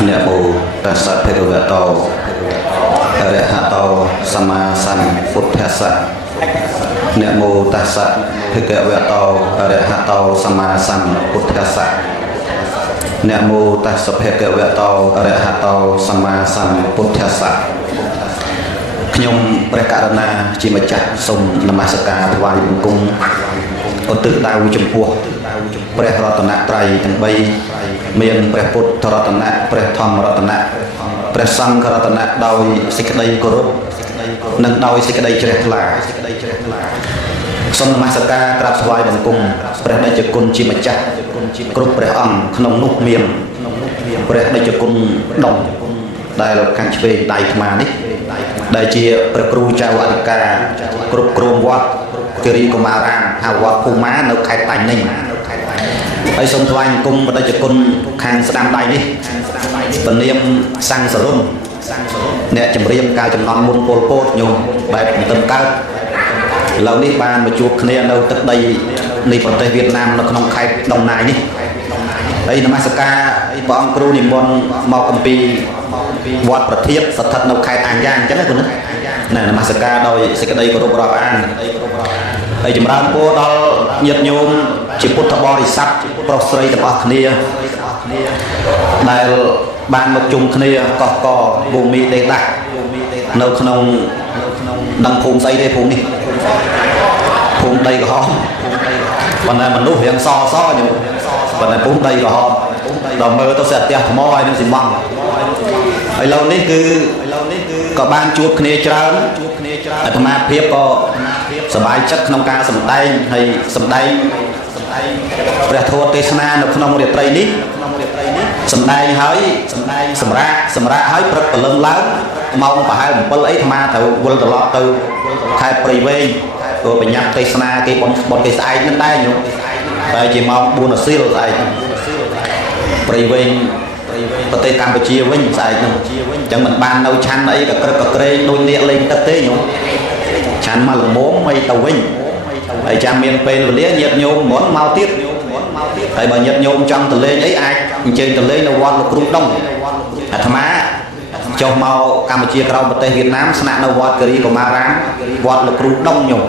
Nè bồ ta sát phê đồ gà tàu Rệ hạ tàu Sama san phút thẻ sát Nè bồ ta sát phê kẹ gà tàu Rệ hạ tàu Sama san phút thẻ sát Nè bồ ta sát phê kẹ gà tàu Rệ hạ tàu Sama san phút thẻ sát Nhung bè cả na chỉ mà chặt sông Namaskar thua bùng cung ở tự tao chấm pua bè Ratana trai tầng bay miền bè Phật Ratana bè Tham Ratana bè Sang Ratana đôi xích đây cổ nâng đôi xích đây chết là sông Namaskar trap thua bùng cung bè đây chụp cung chỉ mà chặt cột bè ăn nông nục miền bè đây chụp cung đồng đây là càng về đại mà đấy đại chia pru chào anh ca cột cồn quạt kiri kumaran hawa kuma nấu khai tài ninh ấy sông thoanh cung và đây chụp cung hàng stam đại đi tận niệm sang sở luôn nè chấm riêng cao chấm non môn pol pot nhung bài tâm cao lâu đi bàn mà chuột kia đâu tất đây đi phần tây Việt Nam nó không khai đồng này đi đây là Namaskar bọn kêu niệm môn màu cầm pi vọt bật thiết sật thật nấu khai tàng giang chắc là của nó này là Namaskar đôi sẽ cái đây có đồ an đây chấm ram po đó nhiệt nhôm chỉ put thọ body sắt prostate tập kia đây ban một chung kia cò vùng mi để đặt nấu không đăng phun xây đây phun đi phun đây có còn này mình nuôi hiện so nhiều còn này phun đây có hòm rồi mơ tôi sẽ tiệt mò hay nó gì bằng ấy lâu nít cứ có ban chuột kia trơn thằng ma phiếp có sờ bài chất nông ca sầm tay hay sầm tay để thua tê na nó không được tây nít sầm tay hơi sầm ra hơi bật lưng lớn mong phải hai một ấy thằng ma từ quân từ lọ từ khai private rồi bị nhập tê na cái bọn cái sai nên tay nhung tại chỉ mong buôn là siêu tại private và tây Campuchia với sai chẳng mình ban đâu chăn ấy cả kê đôi địa lên tất tế nhung chăn mà là bố mày tàu vinh tại cha miền bên và lía nhiệt nhôm món mau tiết tại bà nhiệt nhôm trong từ lên ấy ai trên từ lên là quan là trung đông thà má cho mau Campuchia cầu một tây Việt Nam sạn là quan kiri của Maran quan là trung đông nhung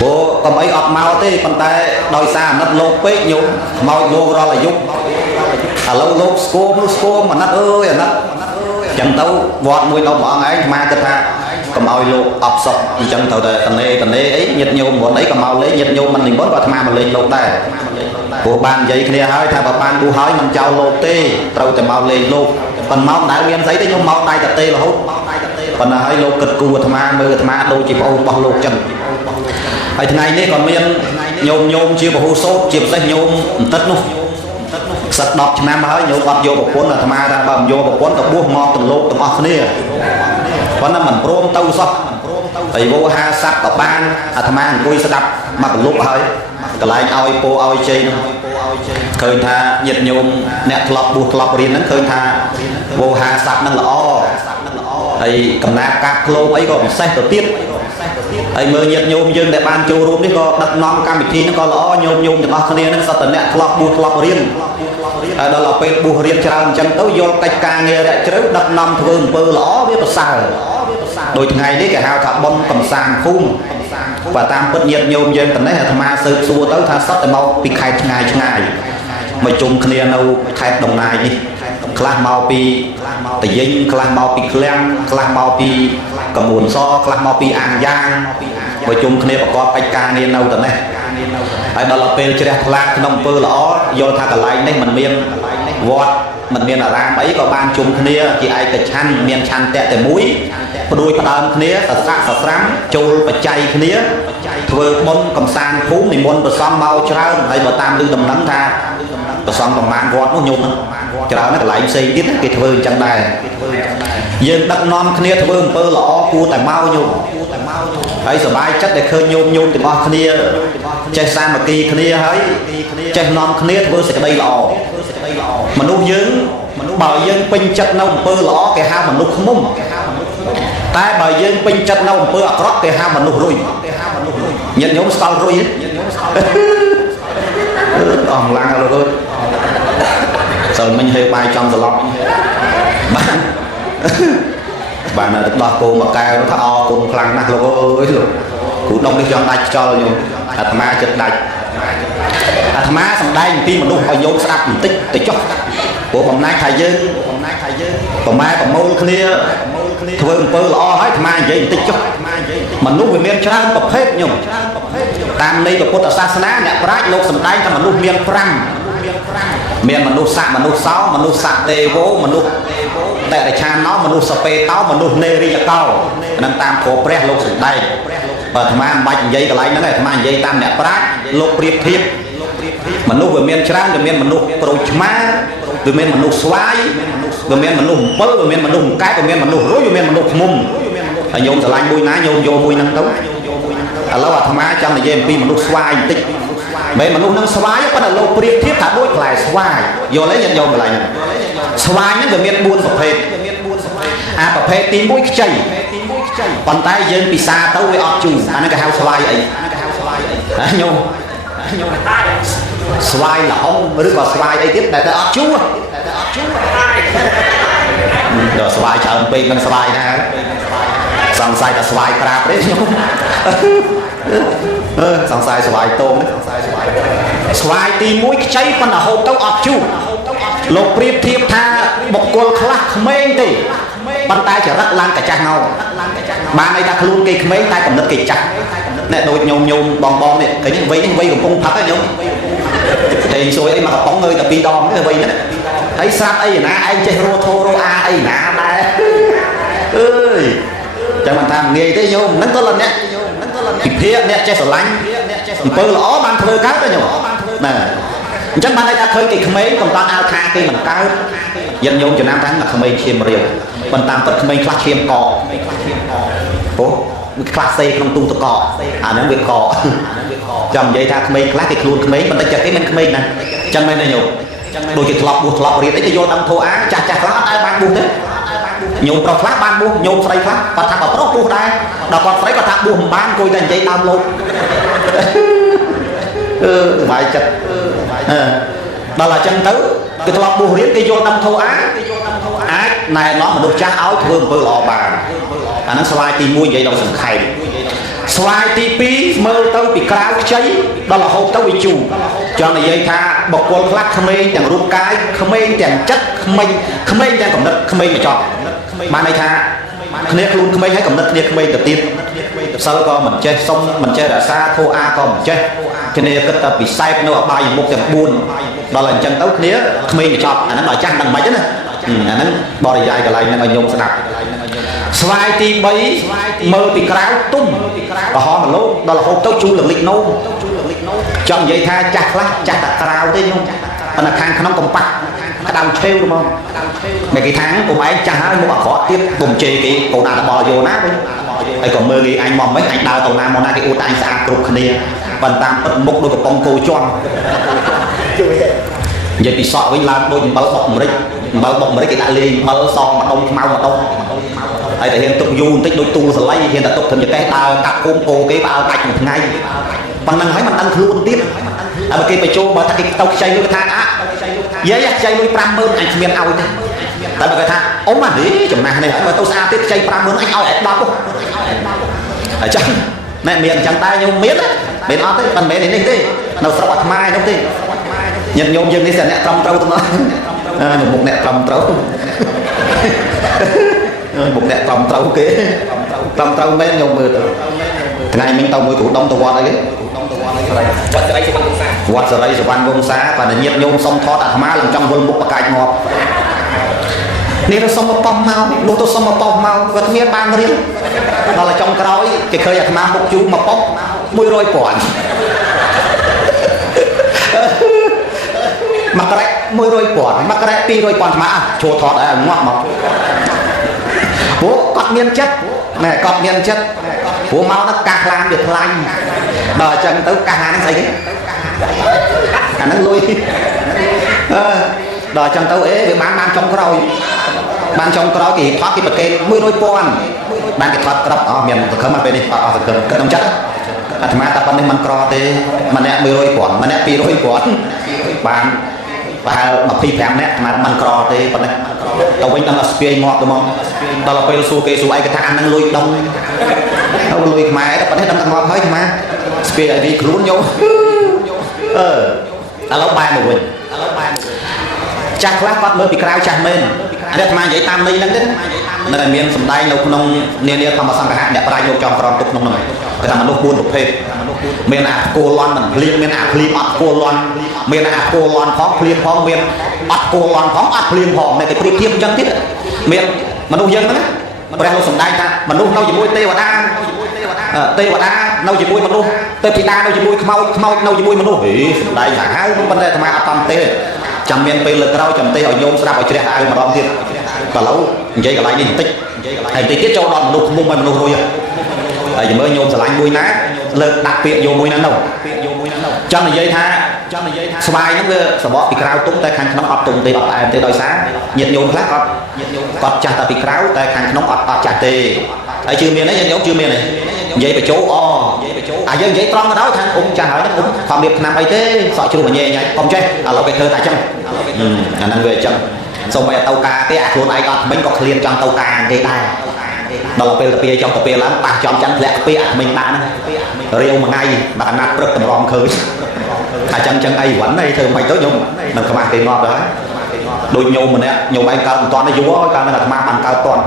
bố có mấy ọt mau thế còn tay đôi xa nát lô pê nhung mau vô ra là giúp lâu lô sco mà nát ơi nát chẳng tấu vọt mùi đâu bỏ ấy ma cái tha cầm ao lô ập sọc chẳng thầu đời tần nê ấy nhiệt nhôm bọn ấy cầm ao lấy nhiệt nhôm mình bớt vào tham mà lên lô đây của ban giấy kia hơi thay vào ban bu hói mình trao lô tê trâu từ mau lên lô còn máu đã miếng giấy tới nhôm máu tay tê là hút còn là hơi lô cực cù tham ma đôi chỉ bao lô chân hay thế này đấy còn miếng nhôm chia vào hô sốt chia vào nhôm tất luôn sạch đọc cho nam hơi nhôm bật vô một cuốn là tham ma ra bầm vô một cuốn tập buông mò từng lô từng ọc này còn là mình prom tâu sao tại vô ha sắc ở ban tham ma vui sẽ đập mà còn lúc hơi cái lại ao po ao chơi khơi tha nhiệt nhôm nẹt lọc buộc lọc riêng nó khơi tha vô ha sắc nó là o thì cầm nát các lô ấy còn xe đầu tiên ấy mơ nhiệt nhôm dương để ban châu rôm đấy có đặt non cam bị thi nó có lõ nhôm thì bao nhiêu nó sao tận nẹt lọc buộc lọc riêng đó là pe buộc riêng tràn chân tới vô cách ca nghe lại trước đặt năm thường bơ lõ biết sao đôi ngày đấy cái hào thọ bông cầm sàng phun và tam bất nhiệt nhôm dương tận đấy là tham ma sư xua tới tha sắt để mau bị khai ngày mà chung kia đâu khai đồng này đi khai mau pi tự nhiên khai mau pi klem khai mau pi cầm buồn so khai mau pi an giang mà chung kia có cách ca nghe đâu tận này đó là pe chơi khai nông pơ lõ do tha cả lại đấy mình miên vọt mình miên là ram ấy có ban chung kia chỉ ai cái chăn miên chăn tẹt tại mũi đuôi đờn kia sạt sắm trôi và chay kia vừa bông cầm san phú thì môn và xóm mau chơi hay mà tam tư đầm nắng tha và xóm bằng mang vọt nó nhung cho nó lại xây tiếp cái thơ chẳng đài dân đất non kia thơ pơ lõ cua tại mau nhung ấy giờ bài chất để khơi nhung từ bao kia chơi san mà kỳ kia ấy chơi non kia thơ sẽ đây lò mà nuôi dưỡng bảo dân pin chất nông pơ lõ cái hao mà nuôi không mông tai bảo dân pin chất nông pơ rót cái hao mà nuôi rồi nhận nhóm sao rồi còn lăng rồi thôi sao mình hơi bay trong giờ lọc bạn là được đo cô mà cao nó thọ cùng khăn nát luôn ơi luôn cụ đông đi cho đạch cho nhiều thầm ma chật đạch thầm ma thằng đây khi mà đúng phải vô sạp tích tích chóc của bóng nái thầy dương bóng mai bóng môn kia thôi bơ lo hết thầm ma vậy tích chóc mà lúc về miền Nam bậc hết nhung tam này bậc Phật sa na nè praj lục sầm đây thầm mà lúc miền Pram miền mà lúc sạ mà lúc sáu mà lúc sạ tê vô mà lúc tại là cha nó mà lúc sập pê táo mà lúc nê ri giặc tao nên tam khổ pre lục sầm đây và thầm ma bạch dây cái này nó này thầm ma dây tam nè praj lục priệp thiệp mà lúc về miền Nam về miền mà lúc pro chma về miền mà lúc xoay về miền mà lúc bơ về miền mà lúc cái về miền mà lúc rối về miền mà lúc mum nhôm sờ lanh bôi ná nhôm vô bôi năng tấu lâu à thầm ma trong này dây pi mà lúc xoay tích mấy mà lúc năng xoay bắt đầu lâu priệp thiệp thả đôi lại xoay vô lấy nhận dầu lại này xoay những người miền buôn tập phê tập phê tím mũi chảy còn tay dân bị xa tấu với ọt chùm anh cái hao xoay ấy nhôm xoay là ông mới được vào xoay ấy tiếp để ọt chú rồi xoay chờ ông pi con xoay nè xong xoay là xoay crab đấy nhôm xong xoay tôm xoay tìm mũi cháy con là hộp tấu ọt chú lục priệp thiệp tha bọc cồn khắc mê thì bàn tay chỉ rất lan cả chàng ngầu ba này ta luôn cây mấy tay cầm đất cây chặt nè đôi nhôm bong này cái những vây của cung thật ấy nhung thì rồi ấy mà bóng người tập đi đòn cái vây đó thấy sát ấy nè anh chơi rô a ấy nè đây ơi chẳng bàn tham nghề thế nhung nắng có lần nhé thì thiệt nè chơi sờ lánh bơ lõ ban thơ cá đó nhung nè chắc ban đây ta khơi cái mấy còn toàn ao tha cây bằng cá dân nhung cho nam thắng là khơi chiêm riêu còn tam tật khơi class chiêm cọ bố class C không tu tự cọ những việc cọ trong dây ta khơi class thì luôn khơi mình ta chặt cái mình khơi nè chân bên này nhung đôi khi buộc lọc riết đấy thì vô tâm thô á chặt class ai ban buộc thế nhung pro class ban buộc nhung free class và thằng ở pro buộc đây đào còn free và thằng buộc ban coi thành dây đam luôn bài chặt đó là chân tứ cái lọc bùa riết cái vô tâm thô á này nó mà được trang áo thương với lọ bà nó xoay tìm mua vậy đâu sừng khay xoay tí pí mơ tao bị cáo cháy đó là hộp tao bị chủ cho này dây tha bọc quân lắc khmê chẳng rút cái khmê chẳng chất khmê chẳng cầm đất khmê mà chọn mà này tha khmê luôn khmê hay cầm đất khmê đầu tiên sau đó mình chơi xong mình chơi đã xa thô a còn mình chơi cho nên cái tập bị sai nó ở bài một chẳng buồn đó là chân tấu khía khmê mà chọn nó nói chăng đằng mấy nữa nó bỏ dài cái này nó nhung sẽ đặt xoay ti bấy mơ bị cáo tung và họ mà lố đó là hộp tấu chú lực lịch nô trong dây tha chặt lắm chặt đặt cao thế nhung là khang nó còn bắt cái đau treo đúng không mấy cái tháng của máy chả hai một khó tiếp cùng chê cái cổ nào đã bò vô nát ấy còn mơ gì anh mong mấy anh đào tàu nam mong cái ô tay xa cục kia phần tam tận mục đôi của bông cô choang vậy bị sọ với làm đôi bao bọc mấy cái đã lên bao so mà đông mau mà đông ấy tại hiện tục du tích đôi tu rồi lấy hiện tại tục thành những cái đào cặp ôm cô cái bao bạch một ngày bằng năng hỏi mình ăn luôn tiếp mà kia phải cho mà cái tàu chạy nuôi tha á dễ chạy nuôi pram bơm anh miền ao thế tại vì cái tha ốm mà đi chừng nào này mà tàu xa tiếp chạy pram bơm anh ao ấy bao ở chân mẹ miền chẳng tay nhung miết á bên đó thế phần bé đến đây thế nào sao bạc mai đâu thế nhận nhôm dân đi xem nè trăm trâu tụi nó một nè trăm trâu một nè trăm trâu kế trăm trâu mấy nhôm mưa ngày mình tàu mới cụ đông tàu qua đấy quạt sợi dây văn vông xá và nhiệt nhôm xong thoát à má làm trong vườn một bạc cài ngọt nên nó xong một pom mau lúc tôi xong một pom mau và nghe ban riêng đó là trong cái đó cái khơi à má một chú mà pop môi roi quản mặc cái môi roi quản mặc cái pi roi quản mà chùa thoát ở ngoặc mà bố cọt miên chất này cọt miên chất bố máu nó cạc lan được lành đòi chân tới cả hai nó thấy cái cả nó lui đòi chân tới ấy để bán trong cái rồi bán trong cái đó thì thoát cái bậc kê mươi đôi quan bán cái thoát cái đó miền khởi mặt bên đi họ cần cân đông chất thì mà ta vẫn nên mang cò thế mà nè mươi đôi quan mà nè pi đôi quan bán và mà phi phèm nè mà bằng cò thì còn này tàuវិញđang là spray ngọt đúng không đó làពេលសួរគេសួរអីគេថាអានឹងលុយដុំហើយលុយខ្មែរតែប៉ុន្តែដឹងតែងាប់ហើយខ្មែរ spray ឲ្យវាខ្លួនយកឥឡូវបែរមកវិញចាស់ខ្លះគាត់មើលពីក្រៅចាស់មែនអានេះអាត្មានិយាយតាមន័យហ្នឹងទេនៅតែមានសម្ដែងនៅក្នុងនានាធម្មសង្ឃៈអ្នកប្រាជ្ញលោកចំក្រមទុកក្នុងហ្នឹងគេថាមនុស្ស4ប្រភេទមានអាគោលន់មិនភ្លៀងមានអាភ្លៀងអត់គោលន់មានអាគោលន់ផងភ្លៀងផងមានអត់គោលន់ផងអត់ភ្លៀងផងតែគេប្រៀបធៀបអញ្ចឹងទៀតមានមនុស្សយើងហ្នឹងព្រះលោកសម្ដែងថាមនុស្សនៅជាមួយទេវតានៅជាមួយមនុស្សទេពធីតានៅជាមួយខ្មោចនៅជាមួយមនុស្សសម្ដែងថាហើយប៉ុន្តែអាត្មាអត់តាមទេចាំមានពេលលើក្រោយចាំទេឲ្យញោមស្ដាប់ឲ្យជ្រះអាវម្ដងទៀតឥឡូវនិយាយកន្លែងនេះបន្តិចហើយបន្តិចទៀតចូលដល់មនុស្សឃុំហើយមនុស្សរួយហើយមើលញោមស្រឡាញ់មួយណាលើកដាក់ពាក្យយកមួយហ្នឹងទៅចង់និយាយថាស្វាយហ្នឹងវាសបកពីក្រៅទុំតែខាងក្នុងអត់ទុំទេអត់ផ្អែមទេដោយសារញាតិញោមខ្លះគាត់ចាស់តែពីក្រៅតែខាងក្នុងអត់ចាស់ទេហើយជឿមានទេញាតិញោមជឿមានទេនិយាយបញ្ចូលអាយើងនិយាយត្រង់ទៅដល់ខាងចាស់ហើយហ្នឹងខំរៀបឆ្នាំអីទេសក់ជ្រុះញ៉ែញ៉ៃកុំចេះឥឡូវគេធ្វើតែអញ្ចឹងអាហ្នឹងវាអញ្ចឹងសូម្បីទៅការទេអាខ្លួនឯងអត់មិញក៏ឃ្លានចង់ទៅការគេដែរដល់ពេលទៅពេលចង់ទៅពេលឡើងប៉ះចំច័ន្ទធ្លាក់ពាកអាមិញដាក់ហ្នឹងរាវមួយថ្ងៃដាក់អាណត្តិព្រឹកតម្រំឃើញថាអញ្ចឹងអីវ៉ាន់អីធ្វើមិនទៅញោមនឹងខ្មាស់គេងាប់ដែរដូចញោមម្នាក់ញោមឯងកើតមិនតាន់យូរហើយកាលនឹងអាត្មាបានកើតតាន់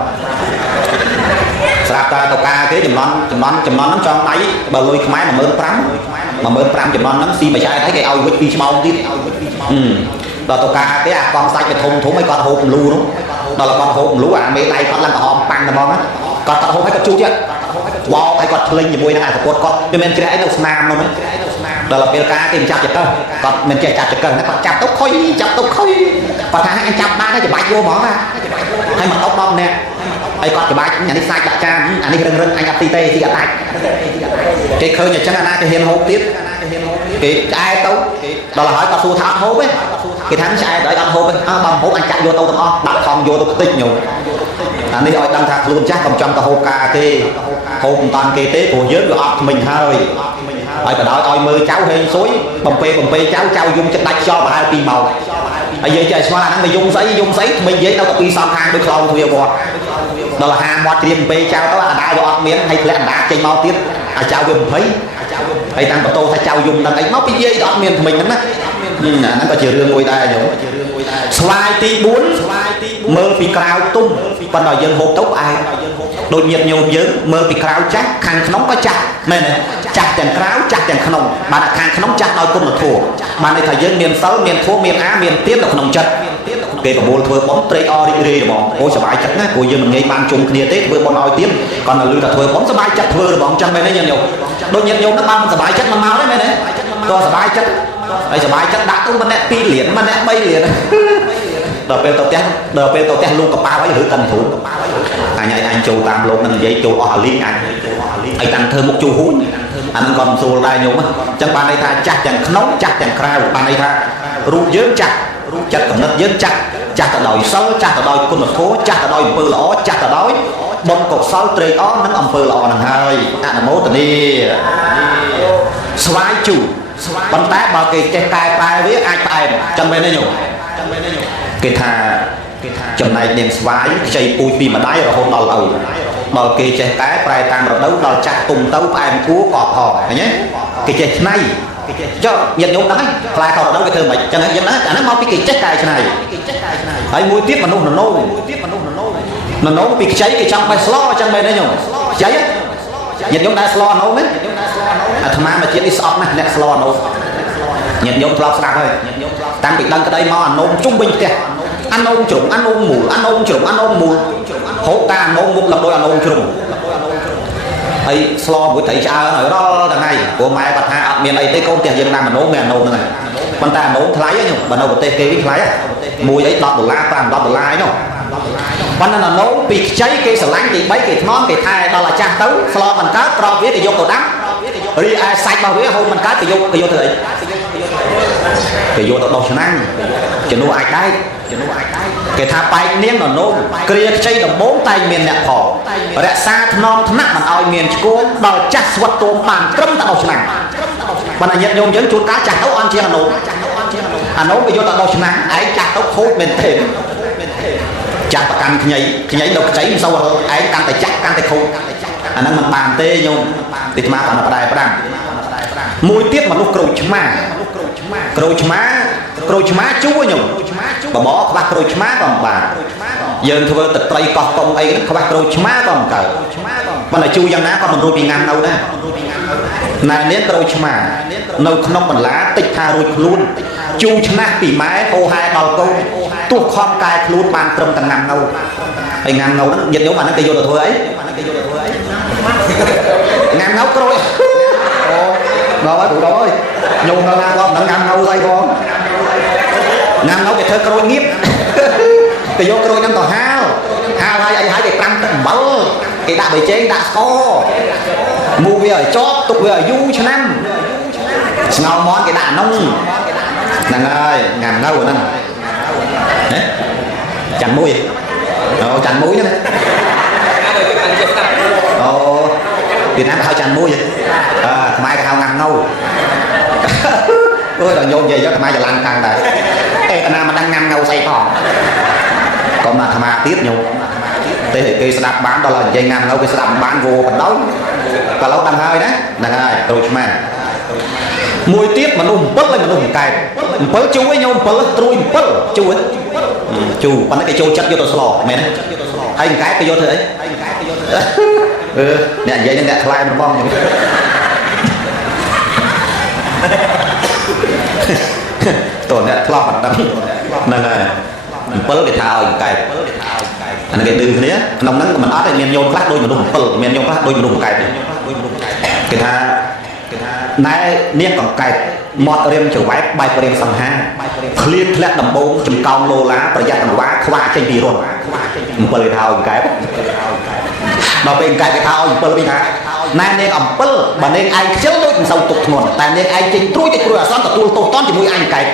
ស្រាប់តែទៅការគេចំនួនហ្នឹងចង់ដៃបើលុយខ្មែរ15000ចំនួនហ្នឹងស៊ីមួយចែកហើយគេឲ្យវិច2ឆ្មោងទៀតដល់ទៅការគេអាកង់សាច់វាធំឲ្យគាត់ហូបមលូនោះដល់គាត់ហូបមលូអាមេដៃគាត់ឡើងក្រហមប៉ាំងតែហ្មងគាត់ហូបឲ្យគាត់ជូតទៀតវ៉ោឲ្យគាត់ឆ្លេញជាមួយនឹងអាសពុតគាត់វាមិនជ្រះអីនៅស្នាមនោះដល់ពេលការគេចាប់ចកគាត់មិនចេះចាប់ចកណាគាត់ចាប់ទៅខុយគាត់ថាអញចាប់បានហើយច្បាច់យកហ្មងណាហើយមក10នាក់ហើយគាត់ច្បាច់អានេះសាច់ដាក់ចានអានេះរឹងអញអត់ទីទេទីអត់ដាច់គេឃើញអញ្ចឹងអាណាគេហ៊ានហូបទៀតគេឆ្អែតទៅដល់ហើយគាត់សួរថាអត់ហូបទេគេថាឆ្អែតឲ្យអត់ហូបទេបើហូបអញចាក់យកទៅទាំងអស់ដាក់ថងយកទៅខ្ទេចញោមអានេះឲ្យដឹងថាខ្លួនចាស់កុំចង់ទៅហូបការគេហូបមិនតាន់គេទេព្រោះយើងវាអត់ថ្មិញហើយបដ ாய்ឲ្យមើលចៅហេងស៊ុយបំពេចៅយំចិត្តដាច់ខ្យល់ប្រហែល2ម៉ោងហើយយើងចេះស្គាល់អាហ្នឹងវាយំស្អីថ្មីនិយាយដល់ទៅពីសំខាងដូចខ្លោងទ្វារវត្តដល់ហាមាត់ជ្រាបបំពេចៅទៅអាដាវវាអត់មានហើយធ្លាក់អាដាចេញមកទៀតអាចៅវា20ហើយតាំងបន្ទោថាចៅយំដល់អីមកពីយាយអត់មានថ្មិញហ្នឹងណាអាហ្នឹងក៏ជារឿងមួយដែរញោមស្វាយទី4មើលពីក្រៅទុំប៉ុន្តែយើងហូបទៅផ្អែមដូចញាតិញោមយើងមើលពីក្រៅចាស់ខាងក្នុងក៏ចាស់មែនទេចាស់ទាំងក្រៅចាស់ទាំងក្នុងបានខាងក្នុងចាស់ដោយគុណធម៌បានន័យថាយើងមានសិលមានធម៌មានអាមានទាននៅក្នុងចិត្តគេប្រមូលធ្វើបុណ្យត្រេកអររីករាយហ្មងអូសប្បាយចិត្តណាព្រោះយើងមិនងាយបានជុំគ្នាទេធ្វើបុណ្យឲ្យទៀតគាត់នៅលឺថាធ្វើបុណ្យសប្បាយចិត្តធ្វើហ្មងចឹងមែនទេញាតិញោមដូចញាតិញោមហ្នឹងបានសប្បាយចិត្តមកទេមែនទេតោះសប្បាយចិត្តហើយសប្បាយចិត្តដាក់ទៅម្នាក់2លានម្នាក់3លានដល់ពេលទៅផ្ទះលោកកប៉ាល់ហើយឬកាន់ធូនអញចូលតាមលោកនឹងនិយាយចូលអស់អាលីងអញឲ្យតាំងធ្វើមុខជួហួញអានឹងក៏មិនស្រួលដែរញោមអញ្ចឹងបានន័យថាចាស់ទាំងក្នុងចាស់ទាំងក្រៅបានន័យថារូបយើងចាស់ចិត្តកំណត់យើងចាស់ទៅដោយសិលចាស់ទៅដោយគុណធម៌ចាស់ទៅដោយអំពើល្អចាស់ទៅដោយបុណ្យកុសលត្រេកអរនិងអំពើល្អនឹងហើយអនុមោទនាស្វាយជូប៉ុន្តែបើគេចេះកែប្រែវាអាចផ្អែមចឹងមែនទេញោមគេថាចំណែកនាងស្វាយខ្ចីពូជពីម្ដាយរហូតដល់ឪដល់គេចេះកែប្រែតាមរដូវដល់ចាស់ទុំទៅផ្អែមគួរក៏ផងឃើញទេគេចេះច្នៃចុះញាតិញោមដឹងហើយខ្លាខុសរដូវគេធ្វើមិនចឹងហ្នឹងអាហ្នឹងមកពីគេចេះកែច្នៃហើយមួយទៀតមនុស្សណូពីខ្ចីគេចង់បេះស្លោចឹងមែនទេញោមខ្ចីញាតិញោមដែរស្លោណូមែនអាត្មាមកជាតិនេះស្អប់ណាស់អ្នកស្លោណូញាតិញោមធ្លាប់ស្ដាប់ហើយតាំងពីដឹងក្តីមកអាណូមជុំវិញផ្ទះអាណូមជ្រុំអាណូមមូលអាណូមជ្រុំអាណូមមូលហូបតាអាណូមមុខឡើងដោយអាណូមជ្រុំហើយស្លោមួយត្រីឆ្អើហើយរាល់ថ្ងៃព្រោះម៉ែគាត់ថាអត់មានអីទេកូនផ្ទះយើងតាមអាណូមមានអាណូមហ្នឹងហើយប៉ុន្តែអាណូមថ្លៃហ្នឹងបើនៅប្រទេសគេវិញថ្លៃមួយអី$10 $5 $10ឯនោះប៉ុន្តែអាណូមពីខ្ចីគេស្រឡាញ់ទី3គេថ្នមគេថែដល់អាចាស់ទៅស្លោមិនកើតប្រោបវាគេយកទៅដាំរីឯសាច់របស់វាហូបមិនកើតគេយកធ្វើអីគេយកទៅដោះឆ្នាំងជំនួសអាចដែរគេថាបែកនាងណូមគ្រាខ្ចីដំបូងតែមានអ្នកផងរក្សាថ្នមថ្នាក់មិនឲ្យមានឆ្កួនដល់ចាស់ស្វិតទោមបានត្រឹមតែដោះឆ្នាំងប៉ុន្តែញាតិញោមយើងជួនកាលចាស់ទៅអន់ជាងណូម អានោះវាយកទៅដោះឆ្នាំឯងចាស់ទៅខូចមែនទេចាស់ប្រកាន់ខ្ញីនៅខ្ចីមិនសូវរហូតឯងកាន់តែចាស់កាន់តែខូចអាហ្នឹងមិនបានទេញោមទីអាបានផ្ដែប្រាំមួយទៀតមនុស្សក្រូចឆ្មាជួញោមបបខ្វះក្រូចឆ្មាក៏មិនបានយើងធ្វើទឹកត្រីកោះកុំអីខ្វះក្រូចឆ្មាក៏មិនកើតប៉ុន្តែជួយ៉ាងណាក៏មិនរួចពីងាំនៅដែរណែនាងក្រូចឆ្មានៅក្នុងបន្លាតិចថារួចខ្លួនជូឆ្នះពីម៉ែហោហែដល់កូនទោះខំកែខ្លួនបានត្រឹមតែងាំនៅហើយងាំនៅហ្នឹងញាតិញោមអាហ្នឹងគេយកទៅធ្វើអីងាំនៅក្រូចអូដល់ហើយគ្រូដល់ហើយញោមនៅណាគាត់មិនងាំនៅស្អីផងងាំនៅគេធ្វើក្រូចងៀបគេយកក្រូចហ្នឹងទៅហាលហើយអីហើយគេត្រាំទឹកអំបិលគេដាក់ប៊ីចេងដាក់ស្ករមូវាឲ្យជាប់ទុកវាឲ្យយូរឆ្នាំស្ងោរមាន់គេដាក់នោះហ្នឹងហើយងាំនៅហ្នឹងចាន់មួយអូចាន់មួយហ្នឹងអូviệt nam hơi chăn mũi mai cái thao ngăn ngâu ơi là nhôm về cho mai giờ lăn càng đấy ê nam mà đang ngăn ngâu say thòng còn mà tham à tiếp nhung thế thì cây đạp bán đó là dây ngăn ngâu cây đạp bán vô còn đấu và lâu đang hơi đấy đang hơi rồi mà mùi tiếp mà nung bớt lên mà nung cài bớt chú ấy nhôm bớt trui bớt chú ấy chú còn cái châu chất vô tôi sò mẹ hay cái vô thôi ấy nè vậy nên lại một bom tổn nè lo mặt đắng nè này bớt cái thao cài anh cái đường thế nông nắng mình ớt thì miền nhôm khác đôi mà đúng bớt miền nhôm khác đôi mà đúng cài cái tha nãy niên còn cài mọt riêng chịu váy bài riêng sầm ha liên lệ đầm bông chùm cao lô láประหยัดquá khoa trên bì rồi bớt cái thao cái mà bên cái thao bớt bên thang nay nên ẩm bớt mà nên ai chớ đôi sâu tục nguồn tại nên ai trên trôi cái trôi son cả tu tón chỉ mũi anh cái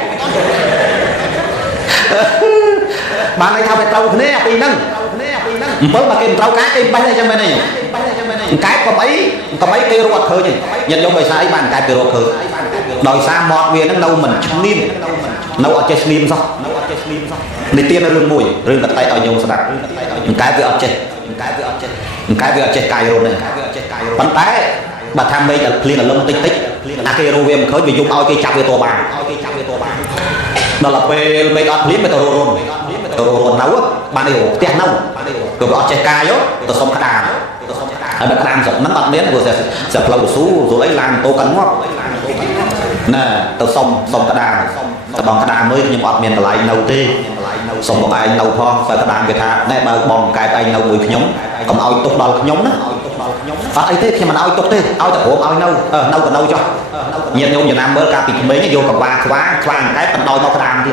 bạn này thao về trâu thế à nâng bớt mà kìm trâu cá kìm bay này cho bên này cái có mấy cây ruột thôi nhỉ nhận giống bài sai bàn cái cây ruột thôi đòi xa mọt về nó nâu mình trong niêm nâu ở trên niêm sao để tiên là rương mùi rương đặt tay ở nhung sao đặt cái về ở trên cái về ở trên cài rồi này bắn té bà tham đây là liên là lông tích cái rô viêm khởi vì dùng ao cây chặt về tổ bàn đó là về mấy ọt liếm về tổ rôn nấu ban đều tiền nâu rồi ọt trên cài đó tổ xong đàm ở bên đàm rồi nắng ọt miếng rồi sẽ lâu xuống rồi lấy làm tô cắn ngót nè tổ xong cả đàm bằng cái đàm mới nhưng ọt miếng lại nâu tê xong một ai nâu phong phải cái đàm người ta nè bao bòn cái tay nâu mùi nhóm còn ao tục đòn nhóm đó ấy thế khi mà ao tục thế ao tập ốm ao nâu còn nâu cho nhiệt nhôm Việt Nam bữa ca bị mấy vô còn khóa cái phần đôi một đàm thì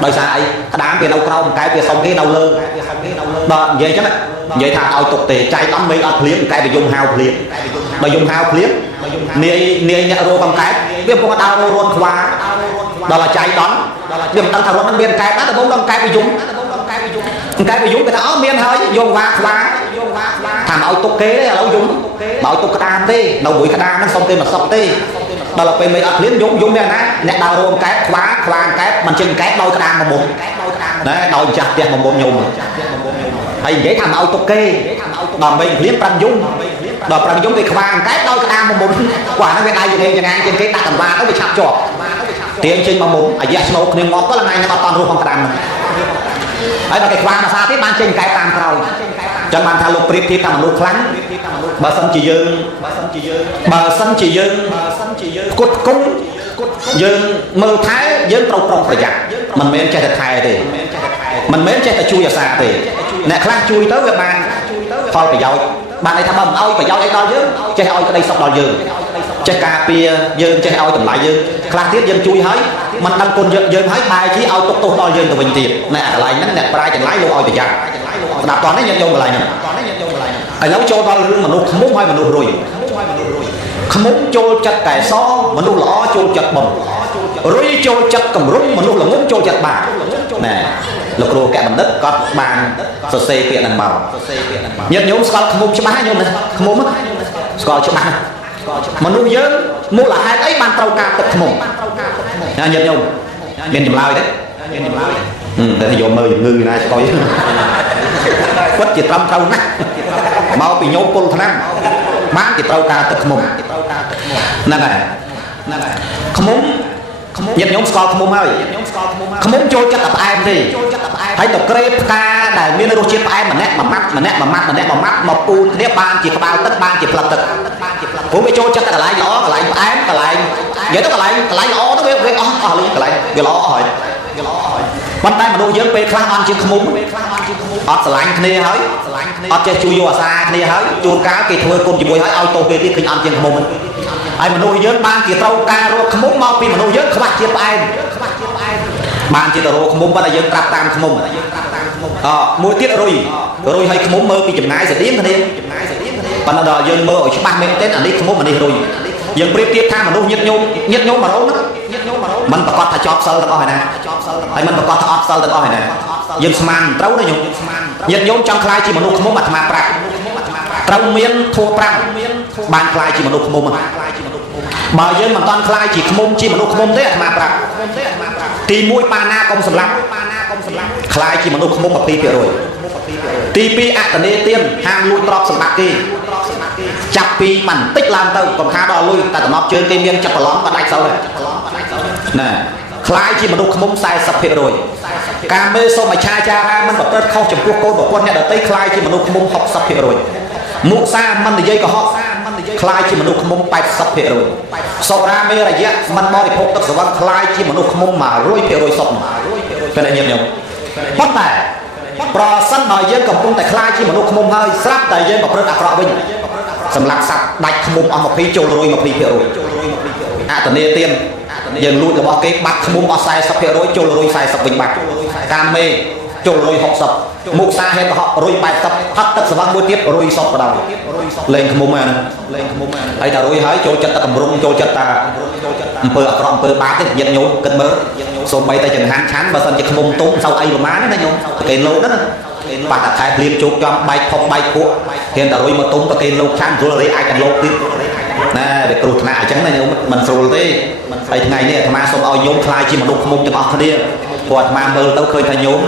đôi xa ấy đám kia nâu không cái kia xong cái nâu lơ đó vậy chứ vậy thà ao tục thì trai tắm mấy ở liếm cái bị dùng hao liếm mà dùng hao liếm nia nhận rô bằng cái biết không có đau rô luôn khóa đó là trai đón điểm tăng thằng nó biên cái đó là bốn đồng cái bị dùng cái bị dùng người ta áo miên hơi dùng khóa thằng ao tục kế đấy là lâu dùng bảo tục cái đam đi đầu buổi cái đam nó xong tên mà xong đi đó là về mấy ấp liếm dùng đây nè nè đào rôm cái khóa cái mình trên cái đôi cái đam mà một đấy đôi chặt tiền mà một nhung hay dễ thằng ao tục kê đòn mình liếm prang dung đòn prang dung thì khóa cái đôi cái đam mà một quả nó cái đây như thế chẳng hạn trên cái đá tầm ba nó bị chặt chọt tiền trên mà một ở yes no nên ngọt có là ngày nó toàn rôm không đam ấy là cái khóa mà xa thế ban trên cái tam cầu chẳng bàn thà lục priệp thì thằng lục lắng bà sân chỉ dương cốt cung dương mơ thái dương trâu trông phải giặt mình men chạy thật thai thì mình men chạy thật chui vào xa thì nè khăn chui tới với bàn thôi phải dội bạn này tham bầm ôi phải dội ấy đo dương chạy ôi cái đây sọc đo dương chạy cà pia dương chạy ôi tầm lại dương khăn tiết dương chui hết mình đang côn dương hết bài chỉ ôi tục đo dương từ bình tiệp nè lại nắng nè prai chẳng lái luôn ôi phải giặt đạp toàn đấy nhận vô lại nè ai nấu cho tao mà nó không muốn hay mà nó rồi không muốn cho chặt cải so mà nó lõ cho chặt bầm rồi cho chặt cầm rung mà nó là muốn cho chặt bà nè lục đồ kẹt bằng đất có bàn sờ xê kiện đàn bào nhận nhóm có không muốn cho má nhóm này không muốn mất có cho má mà nuôi dớn mua là hai ấy ban trâu ca tập không nhận nhóm miền chìm lao đấy để thầy vô mơ ngư này coi quất chỉ trăm trâu nè mau bị nhốt pol thằng mang chỉ trâu ca tức mồm nè này không muốn nhiệt nhóm score không muốn ơi không muốn trôi chắc tập em thì thấy tập krep ta để miền đô chiết em mà nét mà pun nét ban chỉ bao tất ban chỉ lập tức cũng bị trôi chắc cả lại gió cả lại em cả lại vậy đó cả lại gió đó cái cái lõ hỏi bàn tay mà đôi dưới pe khang ăn chứ không muốn ọt sờ lạnh kia hỏi ọt chơi chui vô xa kia hỏi chuồn cá kỳ thôi cùng chỉ bồi hỏi auto về đi kinh ăn chứ không muốn ai mà nuôi dưỡng ban chỉ trâu ca rồi không muốn mau khi mà nuôi dưỡng không phải chia ai ban chỉ rồi không muốn bắt dưỡng trap tam không muốn mỗi tiết rồi hay không muốn mơ vì chừng ngày sẽ điên thế ban đầu dưỡng mơ ở ba mươi tết anh đi không muốn mà đi rồi dưỡng bếp tiếp tham mà nuôi nhiệt nhôm mà đâu mình bà con thà chọc sâu được hỏi nè hay mình bà con thà ốp sâu được hỏi nè dưỡng sman trâu nó nhung nhiệt nhôm trong khai chỉ mà nuôi không muốn mặt mà bạc trâu miên thua prang ban khai chỉ mà nuôi không muốn mà bà dân mà toàn khai chỉ không chi mà nó không thế mà bạc thì mũi pana công sầm lắm khai chỉ mà nó không một pi rồi ti pi ạ tận đây tiên hàng lui trọc sầm bạc đi chặt pi mảnh tích làm tàu còn khá đo lui tại tận nó chơi cây miên chặt lón và đại sau này nè khai chỉ mà nó không sai sập hệ rồi cam mê so mà cha ra mình bảo tết không chụp quốc côn bảo quân nhà đợt tây khai chỉ mà nó không học sập hệ rồi mũ sa mình thì dây có họ khai chỉ mà nó không bay sập hệ rồi sau ra mấy là gì mình bao thì phục tất cả khai chỉ mà nó không mà rối hệ rồi sập cái này nhiều bắt tài pro sân nói dân cầm cung tại khai chỉ mà nó không hơi sắp tại dân bảo rất là rõ bình sầm lạc sạch đạch không ăn một phi trâu rồi một phi hệ rồi tận đây tiền dân luôn là bao cái bắt không bao sai sập hệ rồi trâu rồi sai sập bình bạc cam mê trâu rồi học sập mục sa hết họ rồi bài tập thắt tất cả mỗi tiếp rồi sập vào đầu lên không mà ấy là rồi hái trâu chặt ta cầm rung trâu chặt ta bờ ba cái nhận nhôm cân mỡ số bay tay chẳng hạn chán và sân chỉ không tốn sau ai mà má nó nhôm cái lâu đó bạn đặt thay liên chụp cho bay không bay của hiện tại rồi mà tốn cái lâu chán rồi lấy ai càng lâu tiếp nè để cột nạ chẳng là nhôm mình rồi thế ấy ngày này thằng ma xong ao nhôm khai chi mà đục không cho họ đi còn mà mơ tao khơi thay nhôm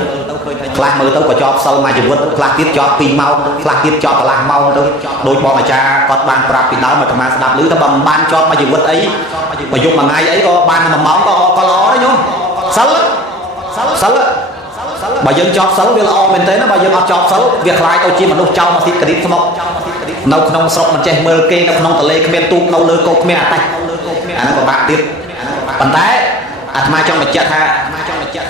khai mơ tao có cho sau mà chỉ vượt khai tiếp cho pin mau khai tiếp cho cả làng mau đâu đôi bọn mà cha còn ban prap pin đó mà thằng ma đạp lưới tao bầm ban cho mà chỉ vượt ấy mà dùng mà ngày ấy có ban mà máu có ló đấy nhung sắn bà dân cho sắn việc là o mình thấy nó bà dân cho sắn việc lại tôi chi mà nó trao mà thịt cái đít không nấu nông sọc mình chơi mơ kê nấu nông tờ lê cái tu nấu lơ câu cái tay nó còn bạn tiếp bàn tay mai cho mà chết ha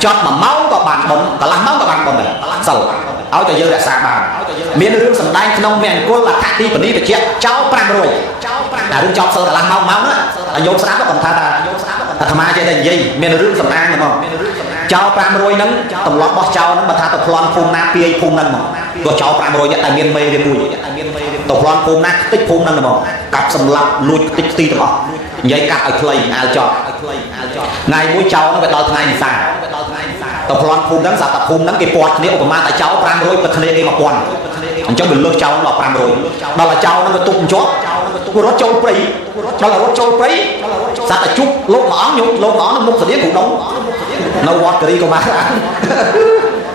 chót mà máu có bàn bóng cả làm máu có bàn bóng này sầu áo cho dơ đã xa bàn miền nước sầm đai nông miền cô là thắt đi phần đi phải chết cháu pram rồi đừng chót sầu là làm máu nữa nhôm sáng nó còn tha ta tham gia đây gì miền nước sầm an đúng không cháu pram rồi nắng tầm lót bó cháu nó mà tha tập loan phun na pia phun nâng mà rồi cháu pram rồi nhận tại miền mây về mùi tập loan phun na tích phun nâng mà cặp sầm lặng lùi tích ti tập vậy cặp ở play al cho ngày mũi cháu nó phải đòi ngày sao tập loan phun đắng tập phun đắng cái quạt nếu mà tại cháu pram rồi bật lên cái mà quằn cháu mình lướt cháu nó pram rồi đó là cháu nó tụng chót nó trâu prey đó là nó trâu prey sao tại chút lốp mỏ nhung lốp mỏ nó một thời điểm cũng đóng nó quạt cái đi còn mà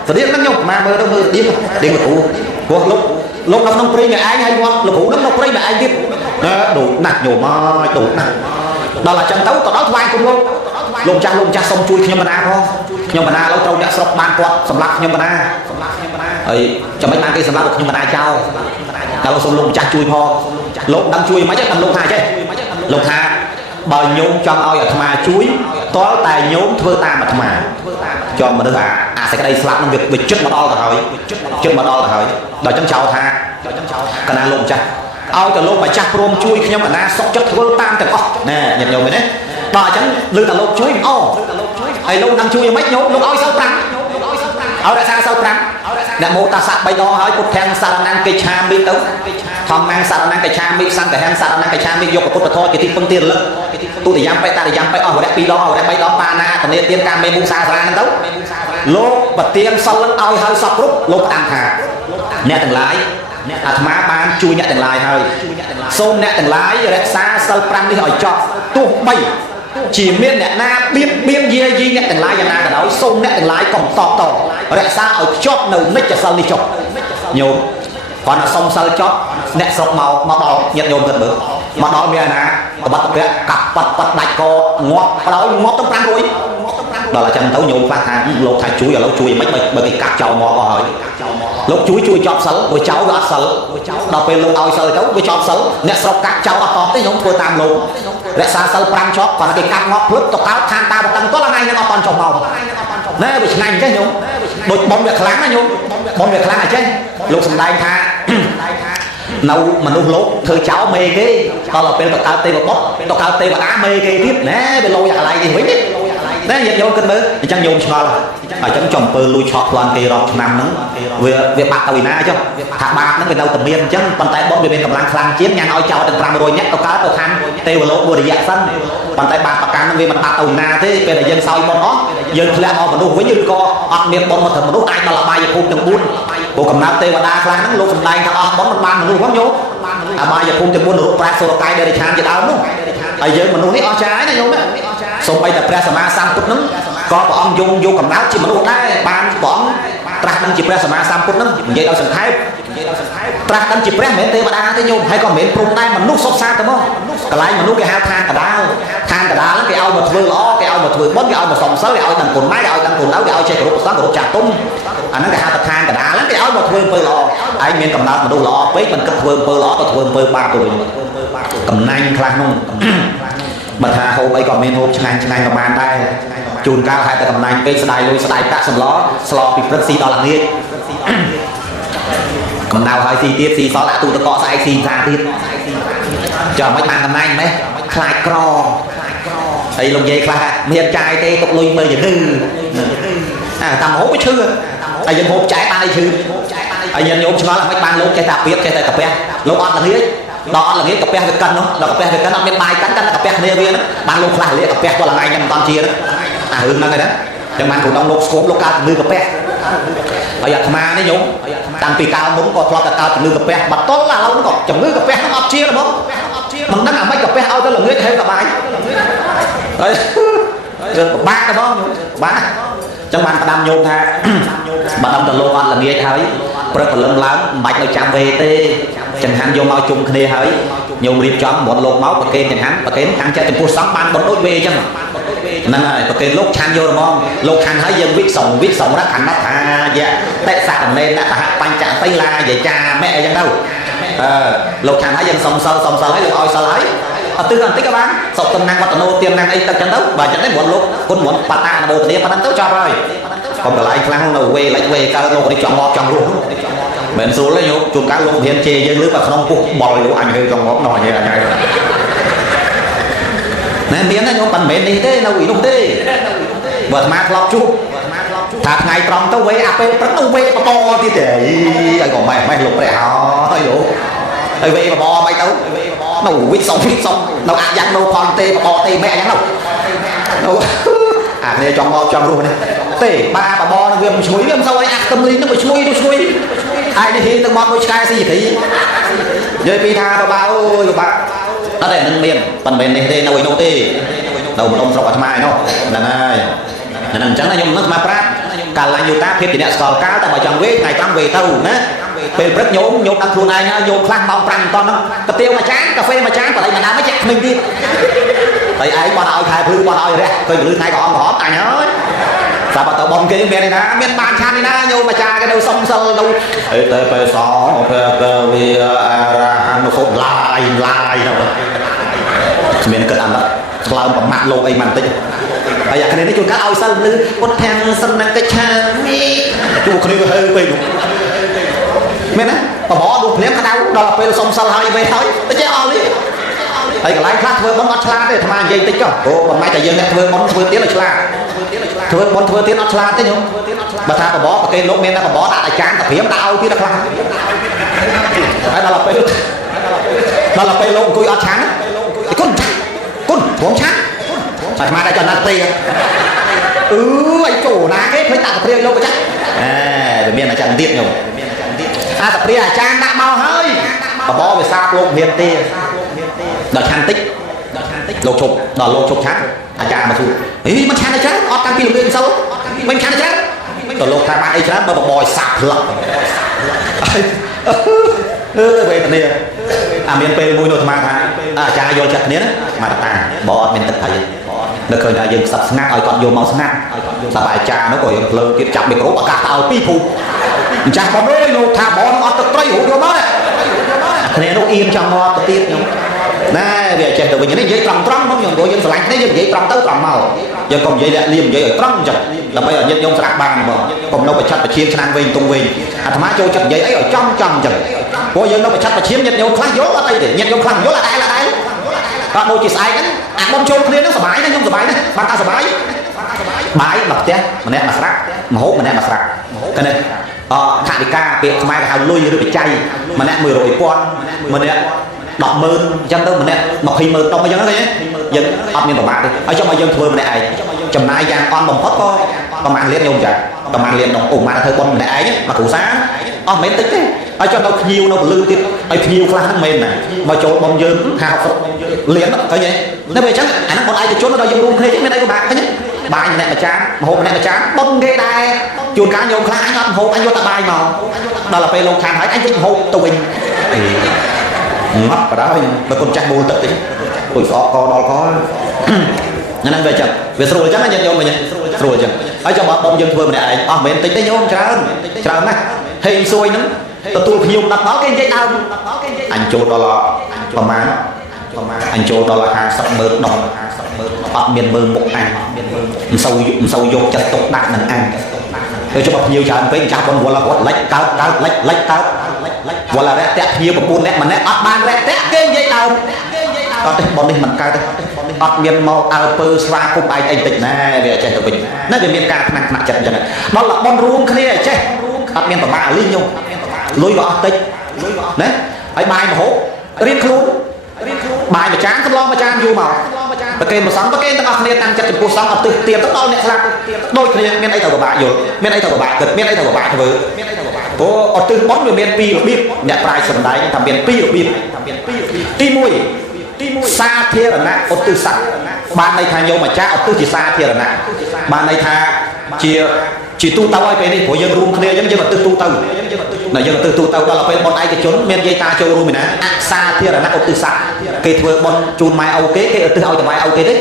thời điểm nó nhung mà mơ đâu mơ điên điên là cụ của lúc nó không prey ngày ai hay quạt là cụ nó prey mà ai biết đủ nặng nhiều mà đủ nặng đó là trận đấu đó thoại cùng luôn lông cha xong chui nhưng mà na không nhưng mà na lâu trâu đã sập ban quạt sầm lắc nhưng mà na ấy cho mấy mang cái sầm lắc được nhưng mà na trao kalau xong lông cha chui pho lông đang chui mấy chắc tầm lông hà chứ lông hà bờ nhôm trong ao ở thà chuối có tài nhôm thưa ta mà thà cho mà được sẽ cái đây slap nó việc chất mà đo là thôi chất mà đo là thôi đòi trong chào tha cái na lông cha ao từ lông mà cha prom chui nhưng mà na sọc chất thưa tam từ nè nhận nhiều mấy đấy đòi chẳng lư là lông chuối ấy lông đang chui mấy nhôm lông ao sao trắng ao đã sao trắng nè mô ta sạc bay đó hỏi cột thang sa năng cây cha mi tấu thòng mang sa năng cây cha mi sang cái hang sa năng cây cha mi vô của cột thôi cái phân tiền lớn tôi thì dám bay ta thì dám bay ở đây pi đó ở đây bay đó pa na còn nên tiền cam mê mu sa ra tấu lô bật tiền sau lưng ao hơi sọc rút lô ăn thà nè từng lái má ban chui nhẹ từng lái hơi xôm nè từng lái rồi xa sâu prang đi hỏi cho tu bay chỉ miên nè na biên dê gì nè từng lái nhà na cả đó sông nè từng lái còn to rẽ xa ở chót nấu nít cho sân đi chọc nhiều còn là sông sân chót nè sọc màu đỏ nhật nhôm gần bự mà đỏ miên nè bắt bé cặp bắt đạch co ngót đó ngót trong răng rồi đó là chân tấu nhôm phát hàng lột thay chuối và lột chuối mấy bởi cái cặp chầu mò hỏi lột chuối chọp sấu với cháu đã sấu đọc về lột ao sấu cháu với chọp sấu nè sọc cặp chầu ở to tới nhóm vừa tam lột rẽ xa sấu prang chóp còn cái cặp ngót lướt tao cáo than ta một tầng có là ngay nó còn trồng màu nè bị ngành chứ nhung đôi bóng việc láng á nhung bóng việc láng là chứ lục sầm đai tha nấu mà nung lốt thưa cháu mê cái tao là bên tao cao tê và bóp tao cao tê và đá mê cái tiếp nè bên lâu dạ lại thì huyết nè dịch vô kinh bớ thì chẳng nhung cho là ở trong trồng pơ lui chọt toàn kỳ rọt nằm nó việc bạc tàu na chứ thả bạc nó về đâu tầm miên chứ bàn tay bóp về bên cầm lang khang chiến nhà nói cháu từng pram rồi nhắc tao cá tao than tê và lốt vừa để dạ sân bàn tay bạc bạc nó về mặt bạc tàu na thế về là dân sau bọn nó dân lẽ họ mà nuôi với như co ọt miệng bọn mà thầm mà nuôi ai mà là bài phun từng buôn bộ cầm nát tê và đa khang nó lốt sầm đai thằng bónมันมันnuôi quá nhố à bài giờ phun từng buôn được pra sô cái đây để chán chỉ đau đúng ở dân mà nuôi ní ở trái này nhố đấy xong bây giờ pra sama sam cút nấm có bọn ông vô cầm nát chỉ mà nuôi đây ban bọn tra đăng chỉ pra sama sam cút nấm vậy đâu sừng thái tra đăng chỉ pra mến tê và đa thế nhung hay còn mến prung đây mà nút xót xa tao không cái lại mà nút cái hao than cả đá lắm cái ao mà vừa ló cái ao mà vừa bớt cái ao mà sòng sới cái ao đằng cồn máy cái ao đằng cồn áo cái ao chơi cái sáng cái trà tung anh nó cái hao than cả đá lắm cái ao mà vừa ló anh miền cầm nát mà đâu ló với mình cầm vừa ló và vừa ba tuổi cầm nanh khang nung mà thà hôm ấy còn miền hôm chẳng anh mà bàn đây chùn cao hai tay cầm nanh cái sài lui sài cả sầm ló bị rất xì đó là nghiệt cầm nào hai xì tiếp xì xó lại tụi tao có sai xì ra tiếp chờ mấy thằng cầm nanh mấy khai cro đây lồng dây khai miền trai tê tục lui mây giờ hư tầm hố mới chưa ai dân hộp trái ta đây chứ ai dân hộp cho nó là mấy ban lô cái tạp biết cái cà phê lô ăn là nghĩa đó là nghĩa cà phê việc cân không là cà phê việc cân ăn bên bài cắn cà phê này viên ban lô khai nghĩa cà phê cho là ngày nhầm toàn chia đó hương năng này đó nhưng mà cũng đông lô sốm lô cao như cà phê bây giờ mà nó nhúng tăng tùy cao muốn có thọ cao từ cà phê mà tốt là lâu còn chấm ngư cà phê nó chia là không mình đang làm mấy cà phê ao đó là nghĩa thêm cả bài đấy ba cái đó ba trong bàn đam nhôm tha bạn đam từ lô ăn là nghĩa thấy rất là lớn lớn bạch nó chạm về tê chẳng hạn vô máu chung kia thấy nhôm riêng trong một lô máu và kê chẳng hạn và kê ăn chạy từ cuộc sống ban bốn đôi về chứ mà nên là cái lúc chan vô đúng không lúc chan thấy dân viết sống rất thành nó thà dạ tại sao thành lên đã ban trạng tây la về cha mẹ dân đâu lúc chan thấy dân sống sơ lấy được oi sơ lấy tư gần tích các bạn sọc tâm năng và tận nô tiềm năng ấy chân đấu và dẫn đến một lúc con muốn bà ta là bộ tiền bà đấu cho rồi còn lại khang đầu về cao nô đi chọn ngọt chọn luôn bên số lấy nhục chuột cá luôn hiện chê dân nước và không cuộc bòi của anh hơi trong ngọt nồi như là nhảy nên miếng anh bạn mến đi thế nào ủy đúng thế vợ mát lọc chú thạc ngày trong tao về áp rất tao về mà to thì để ai còn mày lục để hỏi đủ ai về mà bò mày tao nó viết xong nó ăn dặn đâu con tê bò tê mẹ nhắn đâu này trong luôn này tê ba bà bò nó viêm chuối viêm sau ấy tâm lý nó bị chuối ai đi hiện từng món đôi chai gì thì rồi pi tha bà ơi bà nó để nâng miền phần bên này đâu đâu tê đâu mà ông sọc ở mai nó là này là chẳng là nhung nó mà prát cả là nhiều ta phép thì nè sò cá ta mà chẳng biết ngày trong về tàu nè về rất nhôm đang luôn ai nhá nhôm khăn bong prang con nó cà tiêu mà chán cà phê mà chán còn đây mà nào mới chạy mình đi tại ai bọn ai khai phư bọn ai đấy coi lư khai còn bỏ tài nhớ sao mà tàu bom kia bên này nè bên bàn chan này nè nhôm mà cha cái đâu sông sơ đâu tp sò vì nó phốt lai đâu mình cần ăn đó làm bằng mặt lô ấy màn tinh bây giờ cái này nó chôn cá ao sân lư con thang sân năng cái cha mi chú cái này hơi quên mẹ á bà bỏ đục ném cái đâu đó là phải xong sau hai về thôi tôi chơi ao đi thầy cái lái khác thôi bón ngót chla thế mà dây tích không còn mai tại dương này thôi bón thôi tiếng là chla thôi bón thôi tiếng nó chla thế nhung bà tha bà bỏ bà cây lốp men bà bỏ đại chán tập hiếm đau tí là chla đó là cây lốp cùi ở chán con uống chán phải mai đã cho nó tiền anh chủ ná cái thấy tặng tiền lốp chắc về miền là chẳng tiết nhung tập đi là trang đã mau hơi và bỏ về xa luôn miền tiền đợt hàng tích លោកជប់ដល់លោកជប់ឆាន់អាចារ្យមកសួរអីមិនឆាន់អីច្រើនអត់តាំងពីលោករៀនសូវមិនឆាន់អីច្រើនដល់លោកថាបានអីច្រើនបើបបយសាក់ផ្លឹកវេទនាមានពេលមួយនោះអាត្មាថាអាចារ្យយល់ចិត្តគ្នាណាអាត្មាតាបើអត់មានទឹកអីនៅឃើញថាយើងខ្សឹបស្ងាត់ឲ្យគាត់យកមកស្ងាត់ស្រាប់អាចារ្យនោះក៏យើងភ្លើងទៀតចាប់មីក្រូឱកាសទៅឲ្យពីរភូមិអញ្ចឹងបងអើយលោកថាបងអត់ទឹកត្រីរួចយកមកគ្នានោះអៀនចង់មកទៅទៀតខ្ញុំណែវាចេះទៅវិញនេះនិយាយត្រង់មកខ្ញុំព្រោះយើងស្រឡាញ់គ្នាយើងនិយាយត្រង់ទៅត្រង់មកយើងកុំនិយាយលាក់លៀមនិយាយឲ្យត្រង់អញ្ចឹងដើម្បីឲ្យញាតិញោមស្ដាប់បានបងកុំនៅប្រឆាត់ប្រឈាមឆ្នាំវិញទុំវិញអាត្មាចូលចិត្តនិយាយអីឲ្យចំអញ្ចឹងព្រោះយើងនៅប្រឆាត់ប្រឈាមញាតិញោមខ្លះយល់អត់អីទេញាតិញោមខ្លះយល់អត់ដែរក៏ដូចជាស្អែកហ្នឹងអាបងចូលគ្នាហ្នឹងសុបាយណាស់ខ្ញុំសុបាយណាស់បានថាសុបាយបាយមកផ្ទះម្នាក់មកស្រាក់មហូបម្នាក់មកស្រាក់ឃើញទេថវិកាពាក្យខ្មែរគេហៅលុយឬបច្ច័យម្នាក់100,000ម្នាក់100000អញ្ចឹងទៅម្នាក់20,000ដុំអញ្ចឹងទេយើងអត់មានប្រមាថទេហើយចង់ឲ្យយើងធ្វើម្នាក់ឯងចំណាយយ៉ាងអន់បំផុតក៏ប្រហែលលានខ្ញុំចាប្រហែលលានដុំអូម៉ាធ្វើប៉ុនម្នាក់ឯងមកគ្រូសាអស់មិនតិចទេហើយចង់ដល់ភ្ញៀវនៅពលឺទៀតហើយភ្ញៀវខ្លះហ្នឹងមិនមែនណាមកចូលបំយើង50លានឃើញទេនៅពេលអញ្ចឹងអាហ្នឹងបងឯកជនដល់យើងរួមគ្នាមានអីក៏បានឃើញទេបាយម្នាក់មួយចានមហូបម្នាក់មួយចានបំគេដែរជួនកាលញោមខ្លះអញអត់មហូបអញយកតែបាយមកដល់ទៅពេលលោកខាងហើយអញយកមហូបទៅវិញងាប់ក៏ដោយបើគុំចាស់មូលទឹកតិចអុយស្អកកដល់កហ្នឹងវាចឹងវាស្រួលចឹងណាញាតិញោមវិញស្រួលចឹងហើយចាំបើបងយើងធ្វើម្នាក់ឯងអស់មិនតិចទេញោមច្រើនណាស់ហេងសួយហ្នឹងទទួលភ្ញៀវ10ដល់គេនិយាយដើមអញចូលដល់ប្រមាណអញចូលដល់50,000ដុំអត់មានមើលមុខអញមិនសូវយកចិត្តទុកដាក់នឹងអញទៅចុះភ្ញៀវច្រើនពេកចាស់បងវល់គាត់លិចកើតវល់រះតាក់ភ្ញៀវ9នាក់ម្នាក់អត់បានរះតាក់គេនិយាយដើមអត់ទេបងនេះមិនកើតទេអត់មានមកអើពើស្វាគមន៍ឯងអីតិចណាវាចេះទៅវិញណាវាមានការថ្នាក់ចិត្តអញ្ចឹងដល់បងរួមគ្នាចេះអត់មានប្រមាលីងខ្ញុំលុយក៏អស់តិចណាហើយបាយមហូបរៀនខ្លួនបាយមួយចានសម្លមួយចានយូរមកប្រគេនប្រសងប្រគេនទាំងអស់គ្នាតាំងចិត្តចំពោះសង្ឃអត់ទិះទៀមទៅដល់អ្នកស្លាប់ដូចគ្នាមានអីទៅពិបាកយល់មានអីទៅពិបាកគិតមានអីទៅពិបាកធ្វើព្រោះអត់ទិះប៉ុនវាមាន2របៀបអ្នកប្រាជ្ញសំដែងថាមាន2របៀបទី1សាធារណៈឧទ្ទិសស័ក្តិបានន័យថាញោមអាចារ្យឧទ្ទិសជាសាធារណៈបានន័យថាជាទូទៅឲ្យពេលនេះព្រោះយើងរួមគ្នាអញ្ចឹងយើងឧទ្ទិសទូទៅណាយើងឧទ្ទិសទូទៅដល់ពេលបុណ្យឯកជនមានយាយតាចូលរួមឯណាអសាធារណៈឧទ្ទិសស័ក្តិគេធ្វើបុណ្យជូនម៉ែឪគេឧទ្ទិសឲ្យតែម៉ែឪគេទេ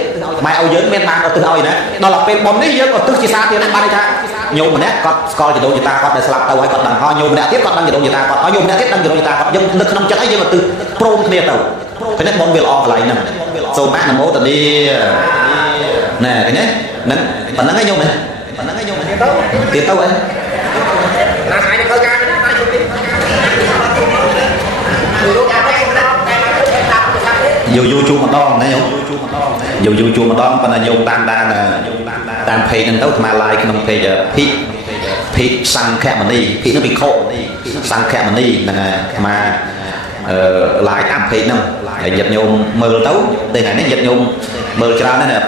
ម៉ែឪយើងមានបានឧទ្ទិសឲ្យណាដល់ពេលបុណ្យនេះយើងឧទ្ទិសជាសាធារណៈបានន័យថាញោមម្នាក់គាត់ស្គាល់ជីដូនជីតាគាត់ដែលស្លាប់ទៅហើយគាត់ដឹងហើយញោមម្នាក់ទៀតគាត់ដឹងជីដូនជីតាគាត់ហើយញោមម្នាក់ទៀតដឹងជីដូនជីតាគាត់យើងនៅក្នុងចិត្តឲ្យយើងឧទ្ទិសព្រមគ្នាទៅឃើញទេបុណ្យវាល្អកន្លែងហ្នឹងសូមអនុមោទនាណែឃើញទេហ្នឹងប៉ុណ្្នឹងឯងញោមណាប៉ុណ្្នឹងឯងញោមទៀតទៅអីណាស្អែកទៅធ្វើការណាបាយជុំទៀតយូរជួបម្ដងណាញោមយូរជួបម្ដងប៉ុន្តែញោមតាមเพจហ្នឹងទៅអាត្មា live ក្នុងเพจភិក្ខសង្ឃមនីភិក្ខនោះភិក្ខុសង្ឃមនីហ្នឹងហើយអាត្មាlive តាមเพจហ្នឹងហើយញាតិញោមមើលទៅតែថ្ងៃនេះញាតិញោមមើលច្រើនណាស់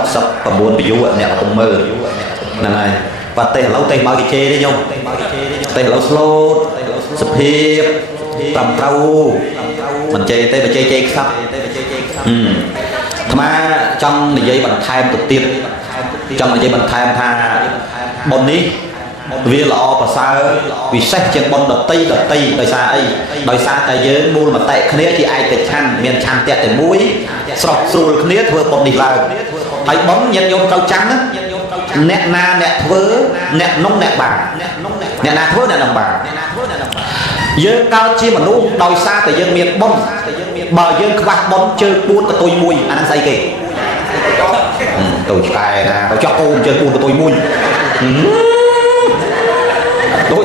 569 view អ្នកកំពុងមើលហ្នឹងហើយបាត់ទេឥឡូវទេមកគេជេរទេញោមទេឥឡូវ slow សភាពត្រឹមត្រូវមិនជេរទេបើជេរខ្សឹបអាត្មាចង់និយាយបន្ថែមទៅទៀតចង់និយាយបន្ថែមថាបុណ្យនេះវាល្អប្រសើរពិសេសជាងបុណ្យដតីដោយសារអីដោយសារតែយើងមូលមតិគ្នាជាឯកច្ឆន្ទមានឆន្ទៈតែមួយស្រស់ស្រួលគ្នាធ្វើបុណ្យនេះឡើងហើយបុណ្យញាតិញោមត្រូវចាំណាអ្នកណាអ្នកធ្វើអ្នកនោះអ្នកបានអ្នកណាធ្វើអ្នកនោះបានយើងកើតជាមនុស្សដោយសារតែយើងមានបុណ្យបើយើងខ្វះបុណ្យជើង4កតុយ1អាហ្នឹងស្អីគេទៅឆ្កែណាទៅចោះកូនជើង4កតុយ1ដូច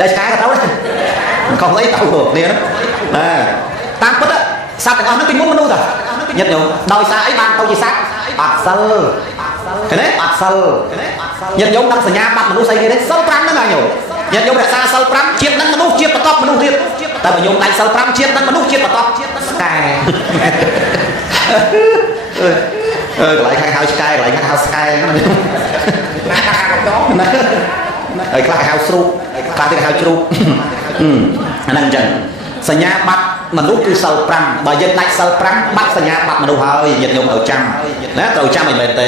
តែឆ្កែក៏ទៅដែរខុសអីទៅគ្នាណាតាមពិតសត្វទាំងអស់ហ្នឹងពីមុនមនុស្សតាញាតិញោមដោយសារអីបានទៅជាសត្វអត់សិលឃើញទេអត់សិលញាតិញោមដឹងសញ្ញាបត្រមនុស្សស្អីគេទេសិល5ហ្នឹងហើយញោមញាតិញោមរក្សាសិល5ជាតិនឹងមនុស្សជាតិបតបមនុស្សទៀតតែបើញោមដាច់សិល5ជាតិនឹងមនុស្សជាតិបតបស្កែកន្លែងខាងហៅឆ្កែកន្លែងខាងហៅស្កែហ្នឹងហើយខ្លះហៅស្រូបខ្លះទៀតហៅជ្រូកអាហ្នឹងអញ្ចឹងសញ្ញាបត្រ មនុស្សគឺសិល5បើយើងដាច់សិល5បាត់សញ្ញាបាត់មនុស្សហើយញាតិញោមត្រូវចាំណាត្រូវចាំឲ្យមែនទេ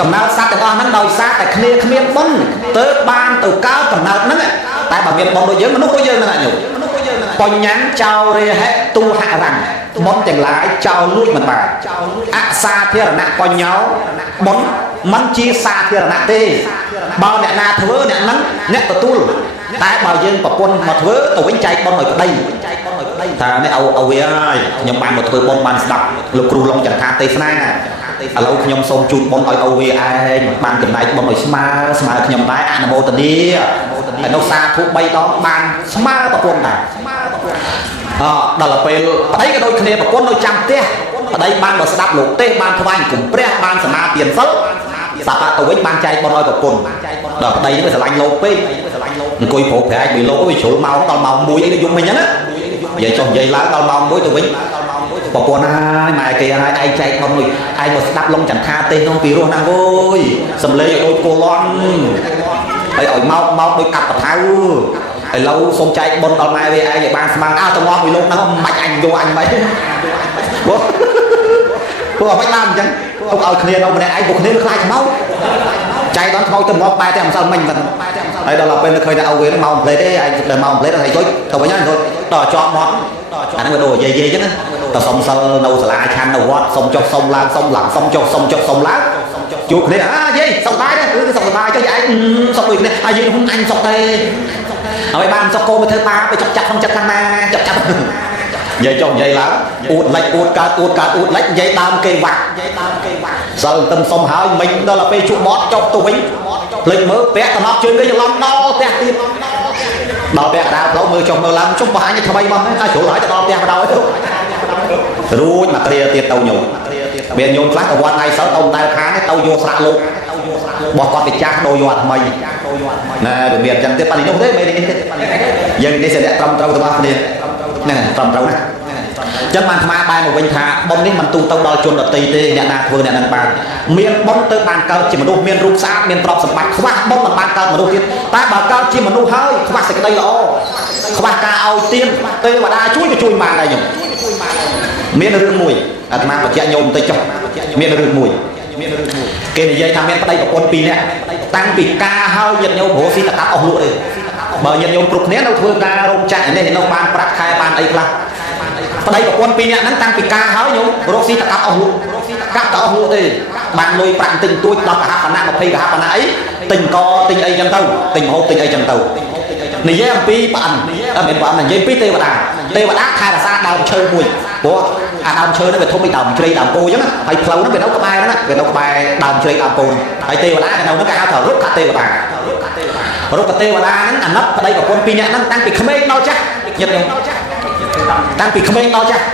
កំណើតសត្វទាំងអស់ហ្នឹងដោយសារតែគ្នាគ្មានបុណ្យទៅបានទៅកើតកំណើតហ្នឹងតែបើមានបុណ្យដូចយើងមនុស្សដូចយើងហ្នឹងញោមបញ្ញាចោរេហេទូហរੰបុណ្យទាំងឡាយចោលលួចមិនបានអសាធារណៈបញ្ញោបុណ្យមិនជាសាធារណៈទេបើអ្នកណាធ្វើអ្នកហ្នឹងអ្នកទទួលតែបើយើងប្រពន្ធមកធ្វើទៅវិញចែកបុណ្យឲ្យប្តីថានេះឲ្យវាហើយខ្ញុំបានមកធ្វើបុណ្យបានស្ដាប់លោកគ្រូឡុងចន្ទថាទេសនាឥឡូវខ្ញុំសូមជូនបុណ្យឲ្យវាឯងបានចំណែកបុណ្យឲ្យស្មើខ្ញុំដែរអនុមោទនាហើយនោះសាធុ3ដងបានស្មើប្រពន្ធដែរដល់ពេលប្តីក៏ដូចគ្នាប្រពន្ធនៅចាំផ្ទះប្តីបានមកស្ដាប់លោកទេសបានថ្វាយអង្គមព្រះបានសមាទានសិលសាប់ទៅវិញបានចែកបុណ្យឲ្យប្រពន្ធដល់ប្តីនេះវាស្រឡាញ់លោកពេកអង្គុយប្រុសប្រែកវាលោកវាជ្រុលមកដល់ម៉ោង1អីដូចយំមិញហ្នឹងណានិយាយចុះនិយាយឡើងដល់ម៉ោង1ទៅវិញប្រពន្ធហើយម៉ែគេហើយឯងចែកបុណ្យមួយឯងមកស្ដាប់ឡុងចន្ទថាទេសនោះពីរស់ណាស់អើយសំឡេងឲ្យដូចគោលន់ហើយឲ្យមកដូចកាប់កថៅឥឡូវសូមចែកបុណ្យដល់ម៉ែវាឯងឲ្យបានស្មើទៅងំពីលោកហ្នឹងមិនបាច់អញយកអញមិនព្រោះអ្វីបានអញ្ចឹងទុកឲ្យគ្នានៅម្នាក់ឯងពួកគ្នាខ្លាចខ្មោចចែកដល់ខ្មោចទៅមកបែរតែមិនសិលមិញហ្នឹងហើយដល់ពេលឃើញតែឲ្យវាមកផ្លេតទេឯងដល់មកផ្លេតហើយចុចទៅវិញហើយដល់ជាប់មាត់អាហ្នឹងវាដូចយាយអញ្ចឹងណាតែសុំសិលនៅសាលាឆាន់នៅវត្តសុំចុះសុំឡើងសុំឡើងសុំចុះសុំចុះសុំឡើងជួបគ្នាយាយសុំបាយទេគឺសុំបាយចុះឯងសុំដូចគ្នាយាយហ៊ុនអញសុំទេហើយបានសុំកូនទៅធ្វើបាបទៅចាប់ក្នុងចិត្តខាងណាចាប់និយាយចុះនិយាយឡើងអួតលិចអួតកើតអួតលិចនិយាយដើមគេវាក់សិលទឹមសុំហើយមិញដល់ពេលជួបមាត់ចុះទៅវិញភ្លេចមើលពាក់តំណប់ជើងគេច្រឡំដល់ផ្ទះទៀតដល់ពាក់កណ្ដាលផ្លូវមើលចុះមើលឡើងចុះបើអញថ្មីមកហើយជ្រុលហើយទៅដល់ផ្ទះបណ្ដោយរួចមកគ្រាទៀតទៅញោមមានញោមខ្លះទៅវត្តថ្ងៃសិលទៅដែលខានទៅយកស្រាក់លោកបោះគាត់ទៅចាស់ដូរយកអាថ្មីណាវាមានអញ្ចឹងទៀតប៉ានេះនោះទេមេនេះទៀតយើងនេះsẽត្រឹមត្រូវទាំងអស់គ្នាហ្នឹងត្រឹមត្រូវណាចឹងបានអាត្មាបែរមកវិញថាបុណ្យនេះមិនទូទៅដល់ជនដទៃទេអ្នកណាធ្វើអ្នកនឹងបានមានបុណ្យទៅបានកើតជាមនុស្សមានរូបស្អាតមានទ្រព្យសម្បត្តិខ្វះបុណ្យមិនបានកើតមនុស្សទៀតតែបើកើតជាមនុស្សហើយខ្វះសេចក្តីល្អខ្វះការឲ្យទានទេវតាជួយក៏ជួយបានដែរញោមមានរឿងមួយអាត្មាបញ្ជាក់ញោមបន្តិចចុះមានរឿងមួយគេនិយាយថាមានប្តីប្រពន្ធ2នាក់តាំងពីការហើយញាតិញោមព្រោះស៊ីតកាត់អស់លក់ទេបើញាតិញោមគ្រប់គ្នានៅធ្វើការរោងចក្រនេះនៅបានប្រាក់ខែបានអីខ្លះប្តីប្រពន្ធ2នាក់ហ្នឹងតាំងពីការហើយញោមរកស៊ីតកាត់អស់លក់កាត់ទៅអស់លក់ទេបានលុយប្រាក់ទិញទួច10កហបណៈ20កហបណៈអីទិញកទិញអីចឹងទៅទិញម្ហូបទិញអីចឹងទៅនិយាយអំពីប្អិនមិនប្អិននិយាយពីទេវតាថែរក្សាដើមឈើមួយព្រោះអាដើមឈើហ្នឹងវាធំពីដើមជ្រៃដើមពោអញ្ចឹងហើយផ្លូវហ្នឹងវានៅក្បែរហ្នឹងវានៅក្បែរដើមជ្រៃដើមពោហើយទេវតាគេនៅហ្នឹងគេហៅថារុក្ខទេវតារុក្ខទេវតាហ្នឹងអាណិតប្តីប្រពន្ធ2នាក់ហ្នឹងតាំងពីក្មេងដល់ចាស់ញាតិញោមតាំងពីក្មេងដល់ចាស់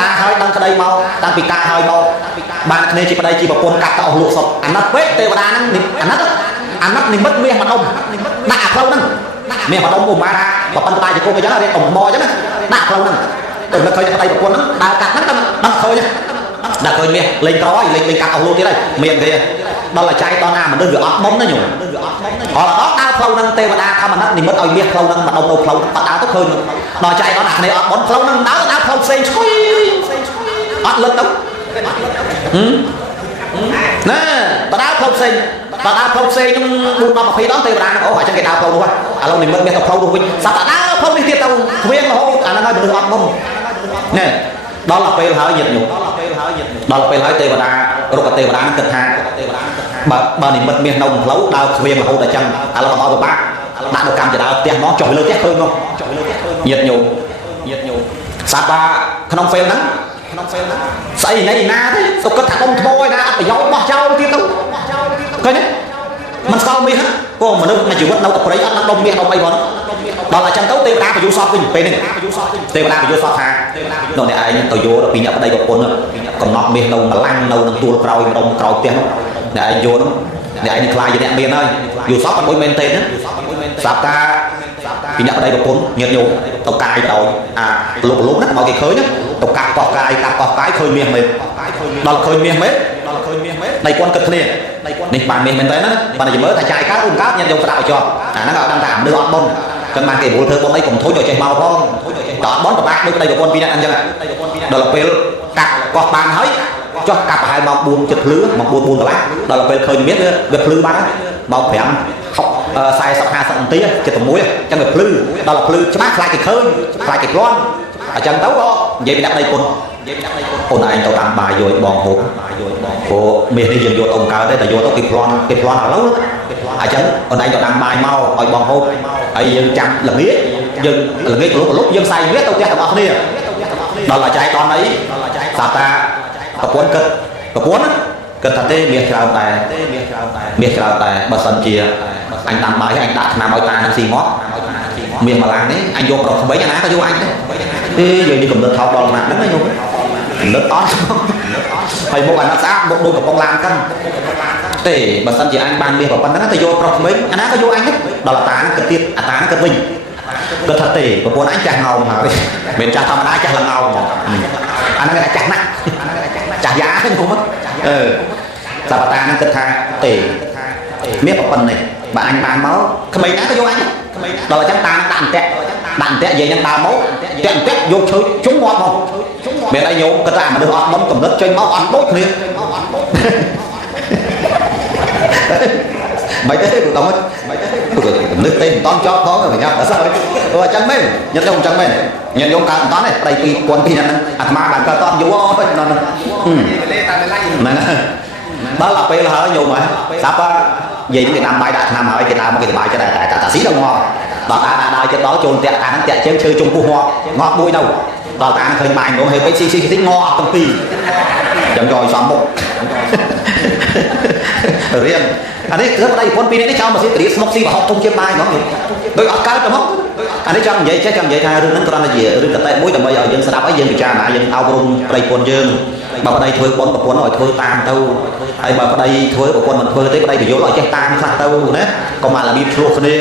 ការហើយដឹងក្តីមកតាំងពីការហើយមកបានគ្នាជាប្តីជាប្រពន្ធកាត់ទៅអស់លក់សុទ្ធអាណិតពេកទេវតាហ្នឹងអាណិតនិមិត្តមាសម្ដុំដាក់អាផ្លូវហ្នឹងមាសម្ដុំឧមាថាបើប៉ុន្តែជាគុំអញ្ចឹងរៀនអំបអញ្ចឹងណាដាក់ផ្លូវហ្នឹងទៅនឹកឃើញប្តីប្រពន្ធហ្នឹងដើរកាត់ហ្នឹងដឹងឃើញដាក់ឃើញមាសលេងក្រោយលេងកាត់អស់លក់ទៀតហើយមានទេដល់តែចៃដល់ណាមនុស្សវាអត់បុណ្យណាញោមអត់ដល់ដើរផ្លូវហ្នឹងទេវតាធម្មតានិមិត្តឲ្យមាសផ្លូវហ្នឹងមកដុំនៅផ្លូវបាត់ដើរទៅឃើញដល់ចៃដល់ណាគ្នាអត់បុណ្យផ្លូវហ្នឹងដើរផ្លូវផ្សេងឆ្កុយអត់លឹកទៅណាបដើផ្លូវផ្សេងហ្នឹង4 10 20ដងទេវតាហ្នឹងអូអញ្ចឹងគេដើរផ្លូវនោះឥឡូវនិមិត្តមាសទៅផ្លូវនោះវិញសាប់តែដើរផ្លូវនេះទៀតទៅគ្រៀងរហូតអាហ្នឹងហើយមនុស្សអត់បុណ្យណែដល់ពេលហើយញាតិញោមដល់ពេលហើយទេវតារុក្ខទេវតាហ្នឹងគិតថាបើនិមិត្តមាសនៅផ្លូវដើរគ្រៀងរហូតអញ្ចឹងឥឡូវរបស់ពិបាកដាក់នៅកម្មចដើផ្ទះមកចុះលើផ្ទះឃើញមកញាតិញោមសាប់ថាក្នុងពេលហ្នឹងស្អីណៃណាទេទៅគិតថាដុំថ្មឯណាអត់ប្រយោជន៍បោះចោលទៀតទៅឃើញទេមិនស្គាល់មាសព្រោះមនុស្សមួយជីវិតនៅតែប្រៃអត់នឹងដុំមាសដុំអីផងដល់អញ្ចឹងទៅទេវតាបញ្យុសពវិញពេលនេះទេវតាបញ្យុសពថានោះអ្នកឯងទៅយកពីអ្នកប្តីប្រពន្ធកំណត់មាសនៅម្លាំងនៅនឹងទួលក្រោយម្ដុំក្រោយផ្ទះនោះអ្នកឯងយកនោះអ្នកឯងនឹងខ្លាចជាអ្នកមានហើយយល់សពអត់មួយមែនទេណាស្រាប់តាពីអ្នកប្តីប្រពន្ធញាតិញោមទៅកាយដោយអាលោកណាមកគេឃើញទៅកាត់កោះកាយឃើញមាសមែនដល់ឃើញមាសមែនដៃគាត់គិតគ្នានេះបានមាសមែនទេណាបានតែមើលថាចាយកើតឬមិនកើតញាតិញោមស្ដាប់ឲ្យជាប់អាហ្នឹងឲ្យដឹងថាមនុស្សអត់បុណ្យ ចឹងបានគេវល់ធ្វើបុណ្យអីកុំធុញឲ្យចេះមកផងតើបនប្របាក់ដូចប្តីប្រពន្ធពីរនាក់អញ្ចឹងដល់ពេលកាប់កោះបានហើយចុះកាប់ប្រហែលម៉ោង4ចិត្តភ្លឺម៉ោង4 4កន្លះដល់ពេលឃើញមានវាភ្លឺបានម៉ោង5 40 50នាទីចិត្ត6អញ្ចឹងវាភ្លឺដល់ភ្លឺច្បាស់ខ្លាចគេឃើញខ្លាចគេគ្រាន់អញ្ចឹងទៅក៏និយាយពីដាក់ដីពុនអូនឯងទៅតាមបាយយកបងហូបព្រោះមាសនេះយើងយកអ៊ំកើតទេតែយកទៅគេប្លន់ឥឡូវអញ្ចឹងអូនឯងទៅតាមបាយមកឲ្យបងហូបហើយយើងចាំល្ងាចយើងល្ងាចប្រឡប់យើងសាយមាសទៅផ្ទះទាំងអស់គ្នាដល់តែចែកដល់អីសាតាប្រពន្ធគិតគិតថាទេមាសច្រើនតែបើសិនជាអញតាមបាយឲ្យអញដាក់ឆ្នាំឲ្យតានឹងស៊ីមកមាសម្លាំងនេះអញយកប្រុសក្មេងណាក៏យកអញដែរទេយើងនេះកំណត់ថោកដល់ណាស់ហ្នឹងណាញោមកំណត់អត់ហើយមុខអាណិតស្អាតមុខដូចកំប៉ុងឡានកាន់ទេបើសិនជាអញបានមាសប៉ុណ្ណឹងទៅយកប្រុសក្មេងអាណាក៏យកអញដែរដល់តានឹងគិតទៀតអាតានឹងគិតវិញគិតថាទេប្រពន្ធអញចាស់ងោមហើយមិនចាស់ធម្មតាចាស់លងោមហ្មងអាហ្នឹងគេចាស់ណាស់ចាស់យ៉ាហ្នឹងគុំសាបតានឹងគិតថាទេមាសប៉ុណ្ណឹងបើអញបានមកក្មេងណាក៏យកអញដល់អញ្ចឹងតានឹងដាក់អន្ទាក់និយាយនឹងដើរមកតាក់យកឈើជុំមាត់មកមានអីញោមគាត់ថាមនុស្សអត់មុនកំណត់ចេញមកអត់ដូចគ្នាមិនទេព្រោះតោះកំណត់ទេមិនតន់ចប់ផងប្រញាប់អត់សោះអញ្ចឹងមែនញាតិញោមអញ្ចឹងមែនញាតិញោមកើតមិនតន់ទេប្តី2000ហ្នឹងអាត្មាបានកើតតន់យូរអស់ហ្នឹងហ្នឹងដល់ដល់ពេលហើយញោមហ៎ស្រាប់និយាយគេដាំបាយដាក់ឆ្នាំហើយគេដើរមកគេសប្បាយចិត្តតែតាស៊ីដល់មកដល់តាដល់ចិត្តដល់ចូលតាក់តាហ្នឹងតាក់ជើងឈើជុំពោះងាប់មួយទៅដល់តាឃើញបាយងងហេតុពេកស៊ីតិចងអស់ទាំងពីរចឹងយកឲ្យសំមុខរៀនអានេះគឺប្តីប្រពន្ធពីរនេះចោលមកស៊ីតរៀបស្មុកស៊ីប្រហុកទុំជាបាយហ្មងដូចអត់កើតទៅមកអានេះចង់និយាយថារឿងហ្នឹងគ្រាន់តែជារឿងកតេមួយដើម្បីឲ្យយើងស្ដាប់ឲ្យយើងពិចារណាយើងអប់រំប្តីប្រពន្ធយើងបើប្តីធ្វើបុណ្យប្រពន្ធឲ្យធ្វើតាមទៅហើយបើប្តីធ្វើប្រពន្ធមិនធ្វើទេប្តីបញ្យល់ឲ្យចេះតាមខ្លះទៅណាកុំមករបៀបឆ្លោះគ្នា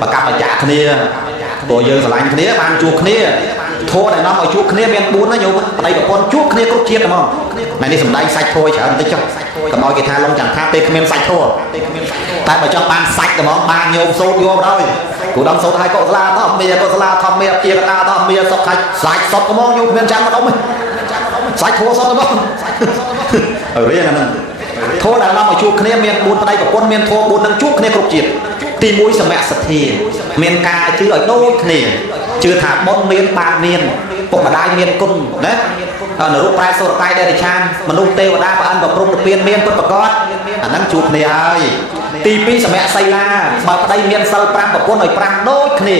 ប្រកាប់បញ្ចាក់គ្នាព្រោះយើងស្រឡាញ់គ្នាបានជួបគ្នាធម៌ដែលនាំឲ្យជួបគ្នាមាន4ណាញោមប្តីប្រពន្ធជួបគ្នាគ្រប់ជាតិហ្មងថ្ងៃនេះសំដែងសាច់ធម៌ច្រើនបន្តិចចុះកុំឲ្យគេថាលំចាំថាទេគ្មានសាច់ធម៌តែបើចង់បានសាច់ហ្មងបានញោមសូត្រយកដល់គូដំសូត្រឲ្យកុសលាធម្មមាធម្មជាកតាធម្មមាសុខខាច់សាច់សុតហ្មងញោមគ្មានចាំម្ដុំទេសាច់ធម៌សុតហ្មងរៀនអាហ្នឹងធម៌ដែលនាំឲ្យជួបគ្នាមាន4ប្តីប្រពន្ធមានធម៌4នឹងជួបគ្នាគ្រប់ជាតិទី1សមៈសទ្ធាមានការជឿឲ្យដូចគ្នាជឿថាបុណ្យមានបាបមានពុកម្ដាយមានគុណណានរុប្រែសុរកាយដេរឆានមនុស្សទេវតាព្រះអិនប្រព្រំនិព្វានមានពុតប្រកបអាហ្នឹងជួបគ្នាហើយទី2សមៈសីលាបើប្តីមានសិល5ប្រពន្ធឲ្យ5ដូចគ្នា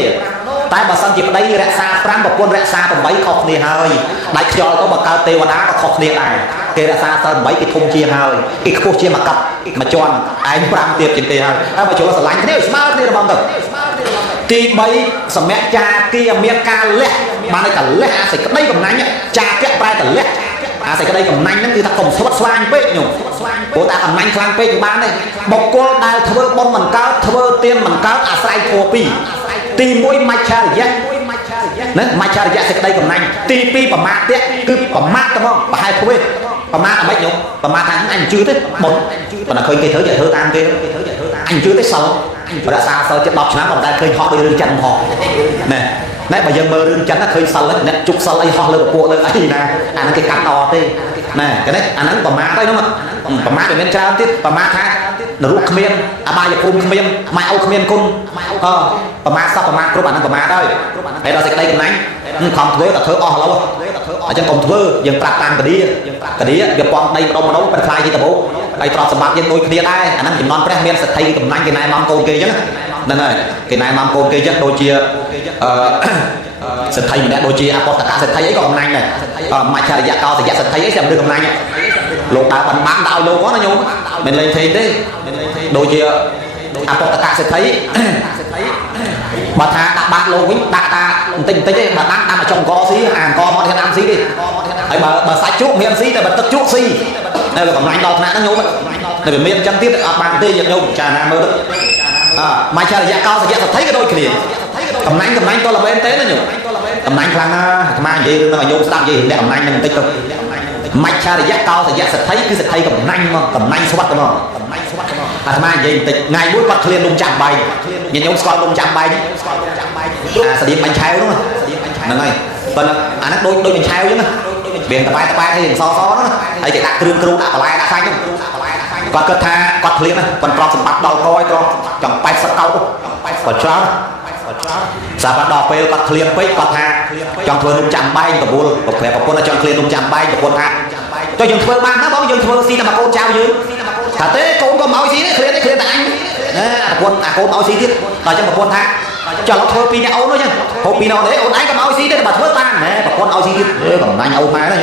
តែបើសិនជាប្តីរក្សា5ប្រពន្ធរក្សា8ខុសគ្នាហើយដាច់ខ្យល់ទៅបើកើតទេវតាក៏ខុសគ្នាដែរគេរក្សាសិល8គេធំជាងហើយគេខ្ពស់ជាងមកកាប់មកជន់ឯង5ទៀតជាងទេហើយហើយបើចូលស្រឡាញ់គ្នាស្មើគ្នារបស់ទៅទី3សម្រាប់ចាគីមានការលះបានតែលះអាសេចក្តីកំណាញ់ចាគៈប្រែតែលះអាសេចក្តីកំណាញ់ហ្នឹងគឺថាកុំស្វិតស្វាញពេកញោមព្រោះតែកំណាញ់ខ្លាំងពេកបានទេបុគ្គលដែលធ្វើបុណ្យមិនកើតធ្វើទានមិនកើតអាស្រ័យធម៌2ទី1មច្ឆរិយៈណាមច្ឆរិយៈសេចក្តីកំណាញ់ទី2ប្រមាទៈគឺប្រមាទតែហ្មងប្រហែលធ្វើប្រមាទអាម៉េចញោមប្រមាទថាអញជឿទេបុណ្យប៉ុន្តែឃើញគេធ្វើតាមគេអញជឿទេសិលរក្សាសិលជិត10ឆ្នាំតែឃើញហត់ដូចរឿងចិនហោះណែបើយើងមើលរឿងចិនឃើញសិលអ្នកជុកសិលអីហោះលើពពួកលើអីណាអាហ្នឹងគេកាត់តទេណែគេនេះអាហ្នឹងប្រមាទហើយហ្នឹងប្រមាទវាមានច្រើនទៀតប្រមាទថានរុគ្មានអបាយភូមិគ្មានម៉ែឪគ្មានគុណប្រមាទសពប្រមាទគ្រប់អាហ្នឹងប្រមាទហើយហើយដល់សេចក្តីកំណាញ់ខំធ្វើតែធ្វើអស់ឥឡូវអញ្ចឹងកុំធ្វើយើងប្រាប់តាមកឌីវាពំដីម្ដុំប៉ុន្តែខ្លាយជាដបោហើយទ្រព្យសម្បត្តិយើងដូចគ្នាដែរអាហ្នឹងចំនួនព្រះមានសទ្ធិកំណាញ់គេណែនាំកូនគេអញ្ចឹងហ្នឹងហើយគេណែនាំកូនគេអញ្ចឹងដូចជាសទ្ធិម្នាក់ដូចជាអបតកសទ្ធិអីក៏កំណាញ់ដែរមច្ឆរិយៈកោសយៈសទ្ធិអីសម្រាប់កំណាញ់លោកដើរបានបានដល់លោកហ្នឹងណាញោមមិនលេងពេកទេដូចជាអបតកសទ្ធិបើថាដាក់បាតលោកវិញដាក់តាបន្តិចទេបើដាក់មកចុងកស៊ីអាអង្គមកធានអាំស៊ីទេហើយបើសាច់ជក់មានស៊ីតែបើទឹកជក់ស៊ីនៅកំណាញ់ដល់ថ្នាក់ហ្នឹងញោមនៅវាមានអញ្ចឹងទៀតអត់បានទេញាតិញោមចាណាមើលមច្ឆរិយៈកោសយៈសទ្ធិក៏ដូចគ្នាកំណាញ់តល្បែនទេណាញោមកំណាញ់ខ្លាំងណាស់អាត្មានិយាយរឿងហ្នឹងឲ្យញោមស្ដាប់និយាយរឿងកំណាញ់ហ្នឹងបន្តិចទៅមច្ឆរិយៈកោសយៈសទ្ធិគឺសទ្ធិកំណាញ់មកកំណាញ់ស្វាត់ហ្មងកំណាញ់ស្វាត់ហ្មង អាត្មានិយាយបន្តិចថ្ងៃមួយគាត់ឃ្លាននំចាំបាយញាតិញោមស្គាល់នំចាំបាយស្តៀងបាញ់ឆាវហ្នឹងហើយប៉ុន្តែអាហ្នឹងដូចបាញ់ឆាវអញ្ចឹងវាតបែតឲ្យសហ្នឹងហើយគេដាក់គ្រឿងគ្រូដាក់បន្លែដាក់សាច់ហ្នឹងគាត់គិតថាគាត់ឃ្លានប៉ុន្តែសម្បត្តិដល់ក្រោយត្រង់ចង់80កោគាត់ច្រើនសាប់ដល់ពេលគាត់ឃ្លានពេកគាត់ថាចង់ធ្វើនំចាំបែងបបួលប្រពន្ធចង់ឃ្លាននំចាំបែងប្រពន្ធថាចុះយើងធ្វើបានណាបងយើងធ្វើស៊ីតែមកកូនចៅយើងថាទេកូនក៏មកស៊ីទេឃ្លានតែអញណាប្រពន្ធអាកូនមកស៊ីទៀតដល់ចឹងប្រពន្ធថាចុះเราធ្វើពីអ្នកអូននោះចឹងហូបពីអ្នកអូនទេអូនឯងក៏មកស៊ីទេបើធ្វើបានណែប្រពន្ធឲ្យស៊ីទៀតកំណាញ់អូនម៉ែហ្នឹង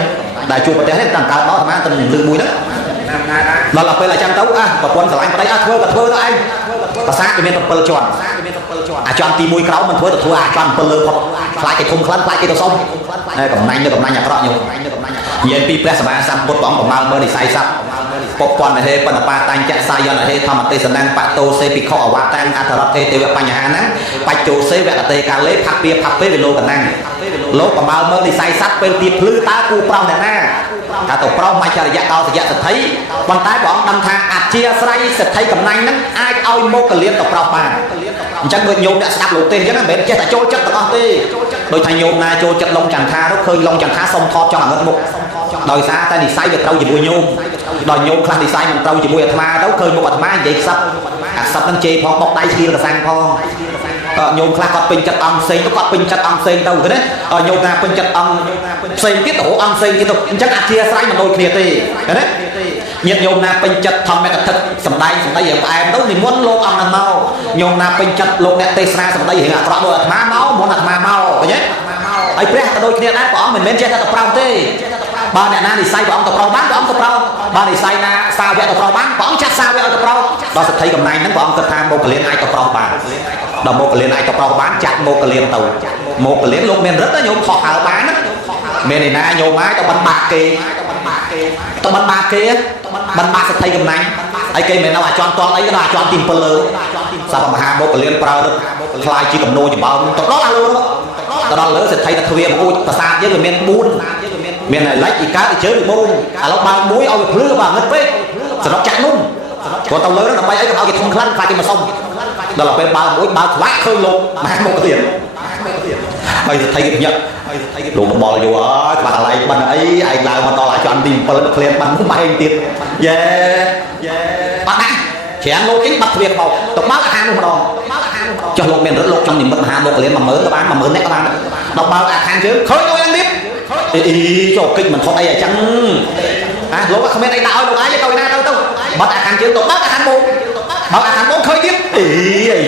ដែលជួបប្រទេសនេះតាំងកើតមកអាត្មាទៅលឺមួយហ្នឹងដល់ពេលអញ្ចឹងទៅប្រពន្ធស្រឡាញ់ប្តីធ្វើក៏ធ្វើទៅឯងភាសាគេមាន7ជាន់អាជាន់ទី1ក្រោមមិនធ្វើទៅធ្វើអាជាន់7លើផុតខ្លាចគេធំខ្លាំងខ្លាចគេទៅសុំកំណាញ់អាក្រក់ញោមនិយាយពីព្រះសម្មាសម្ពុទ្ធព្រះអង្គប្រមាលមើលនិស័យសត្វពពន់ហេបណ្ឌបាតាញ់ចក្សាយនហេធម្មទេសនាងបតោសេភិក្ខុអវតាំងអធរតទេទេវបញ្ហាហ្នឹងបច្ចោសេវកតេកាលេផាពេវិលោកណាំងលោកប្រមាលមើលនិស័យសត្វពេលទីភ្លឺតើគូប្រុសអ្នកណាថាទៅប្រុសមច្ចរិយកោសយៈសទ្ធិប៉ុន្តែព្រះអង្គដឹងថាអធិស្រ័យសទ្ធិកំណាញ់ហ្នឹងអាចឲ្យមកកលៀនទៅប្រុសបានអញ្ចឹងដូចញោមអ្នកស្ដាប់លោកទេអញ្ចឹងមិនមែនចេះតែចូលចិត្តទាំងអស់ទេដូចថាញោមណាចូលចិត្តលងចន្ទថាទៅឃើញលងចន្ទថាសុំថតចង់អាងឹតមុខដោយសារតែនិស័យវាត្រូវជាមួយញោមដល់ញោមខ្លះនិស័យមិនត្រូវជាមួយអាត្មាទៅឃើញមុខអាត្មានិយាយខ្សឹបអាខ្សឹបហ្នឹងជេរផងបុកដៃឈៀលកសាំងផងញោមខ្លះគាត់ពេញចិត្តអង្គផ្សេងទៅគាត់ពេញចិត្តអង្គផ្សេងទៅឃើញទេញោមណាពេញចិត្តអង្គផ្សេងទៀតទៅអង្គផ្សេងទៀតទៅអញ្ចឹងអធិស្រ័យមិនដូចគ្នាទេឃើញទេញាតិញោមណាពេញចិត្តធម្មកថាសំដីរឿងផ្អែមទៅនិមន្តលោកអង្គហ្នឹងមកញោមណាពេញចិត្តលោកអ្នកទេសនាសំដីរឿងអាក្រក់ដូចអាត្មាមកមុនអាត្មាមកឃើញទេហើយព្រះក៏ដូចគ្នាដែរព្រះអង្គមិនមែនចេះតែទៅប្រោសទេបើអ្នកណានិស័យព្រះអង្គទៅប្រោសបានព្រះអង្គទៅប្រោសបើនិស័យណាសាវកទៅប្រោសបានព្រះអង្គចាត់សាវកឲ្យទៅប្រោសដល់សទ្ធិកំណាញ់ហ្នឹងព្រះអង្គគិតថាមកកលៀនអាចទៅប្រោសបានដល់មកកលៀនអាចទៅប្រោសបានចាត់មកកលៀនទៅមកកលៀនលោកមានរិទ្ធណាញោមខុសហើបានណាមានឯណាញោមហើយទៅបិណ្ឌបាតគេទៅបិណ្ឌបាតគេបិណ្ឌបាតសទ្ធិកំណាញ់ហើយគេមិននៅអាចន់តអីដល់អាចន់ទី7លើសាប់មហាមកកលៀនប្រើរិទ្ធខ្លាយជាកំណោចម្បើមទៅដល់អាលើទៅដល់លើសទ្ធិទៅទ្វារមកប្រាសាទយើងវាមាន4មានលិចអ៊ីកើតអ៊ីជើពីមុំឥឡូវបើមួយឲ្យវាភ្លឺបើងឹតពេកសម្រាប់ចាក់នំគាត់ទៅលើហ្នឹងដើម្បីអីក៏ឲ្យគេធំខ្លាំងខ្លាចគេមកសុំដល់ពេលបើមួយបើខ្វាក់ឃើញលោកមហាមកទៀតហើយសទ្ធិគេភ្ញាក់លោកបបល់យូរអើយបាត់កន្លែងបិណ្ឌអីឯងឡើងមកដល់អាចន់ទី7មកឃ្លានបិណ្ឌបែងទៀតយេបាត់ណាច្រើនលោកវិញបាត់ទ្វារបោកទៅបើកអាហារនោះម្ដងចុះលោកមានរិទ្ធលោកចង់និមិត្តមហាមកលៀន10000ក៏បាន10000អ្នកក៏បានដល់បើកអាខាងជើងឃើញដូចយ៉ាងទៀតអីចូលកិច្ចមិនខុសអីអញ្ចឹងលោកក៏គ្មានអីដាក់ឲ្យលោកឯងទៅណាទៅបាត់អាខាងជើងទៅបើកអាខាងមុខបើកអាខាងមុខឃើញទៀតអី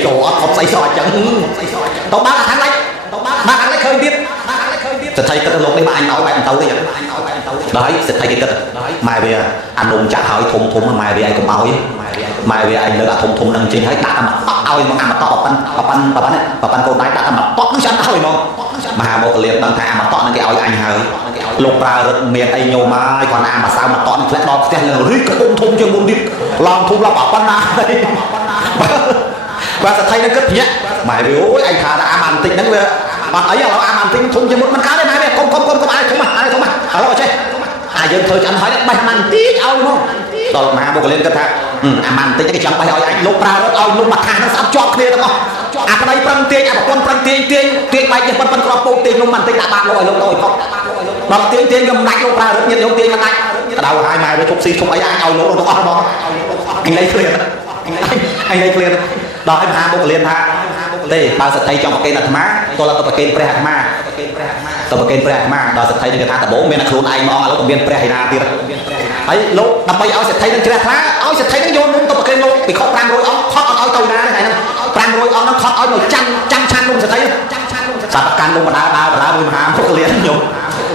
ចូលអត់ខុសស្អីសោះអញ្ចឹងទៅបើកអាខាងលិចបើកអាខាងលិចឃើញទៀតសទ្ធិគិតលោកនេះបើអញឲ្យបែបទៅទេដល់ហើយសទ្ធិគេគិតម៉ែវាអានំចាក់ហើយធំម៉ែវាឯងកុំឲ្យម៉ែវាឯងលើកអាធំហ្នឹងចេញហើយដាក់អាមកតក់ឲ្យមកអាមកតក់ប៉ាន់កូនដៃដាក់អាមកតក់ហ្នឹងចាំឲ្យមកមហាមកលៀនដឹងថាអាមកតក់ហ្នឹងគេឲ្យអញហើយលោកប្រើរឹតមានអីញោមហើយគាត់អាមកសៅមកតក់នេះធ្លាក់ដល់ផ្ទះលើរីកកំធំជាងមុនទៀតឡងធំឡប់អាប៉ុណ្ណាបាទសទ្ធិហ្នឹងគិតភ្ញាក់ម៉ែវាអូយឯងថាអាម៉ាន់តិចហ្នឹងវាបាត់អីឥឡូវអាម៉ាន់តិចធំជាងមុនមិនកើតទេម៉ែវាកុំអាយធំឥឡូវអចេះយើងធ្វើឆ្អិនហើយបេះម៉ាន់តិចឲ្យមកដល់មហាបុគ្គលិកគិតថាអាម៉ាន់តិចគេចង់បេះឲ្យអញលោកប្រើរត់ឲ្យលោកមកខាងហ្នឹងស្អប់ជាប់គ្នាទាំងអស់អាប្តីប្រឹងទាញអាប្រពន្ធប្រឹងទាញបែកនេះប៉ុនក្របពូទាញនំម៉ាន់តិចដាក់បាតលោកឲ្យលោកទៅឲ្យផុតដល់ទាញខ្ញុំដាច់លោកប្រើរត់ញាតយកទាញមកដាច់ដៅឲ្យម៉ែវាឈប់ស៊ីឈប់អីអញឲ្យលោកទាំងអស់ហ្មងអញលេខឃ្លានដល់ឲ្យមហាបុគ្គលិកថាទេបើសទ្ធិចង់ប្រកេនអាត្មាតោះទៅប្រកេនព្រះអាត្មាដល់សទ្ធិនេះគេថាដំបូងមានតែខ្លួនឯងហ្មងឥឡូវក៏មានព្រះឯណាទៀតហើយលោកដើម្បីឲ្យសទ្ធិនឹងជ្រះថ្លាឲ្យសទ្ធិនឹងយកនំទៅប្រកេនលោកពីខុស500អង្គខត់អត់ឲ្យទៅណាទេថ្ងៃហ្នឹង500អង្គហ្នឹងខត់ឲ្យនៅចាំឆាននំសទ្ធិសាប់កាន់នំបដាមួយមហាបុគ្គលិកញោម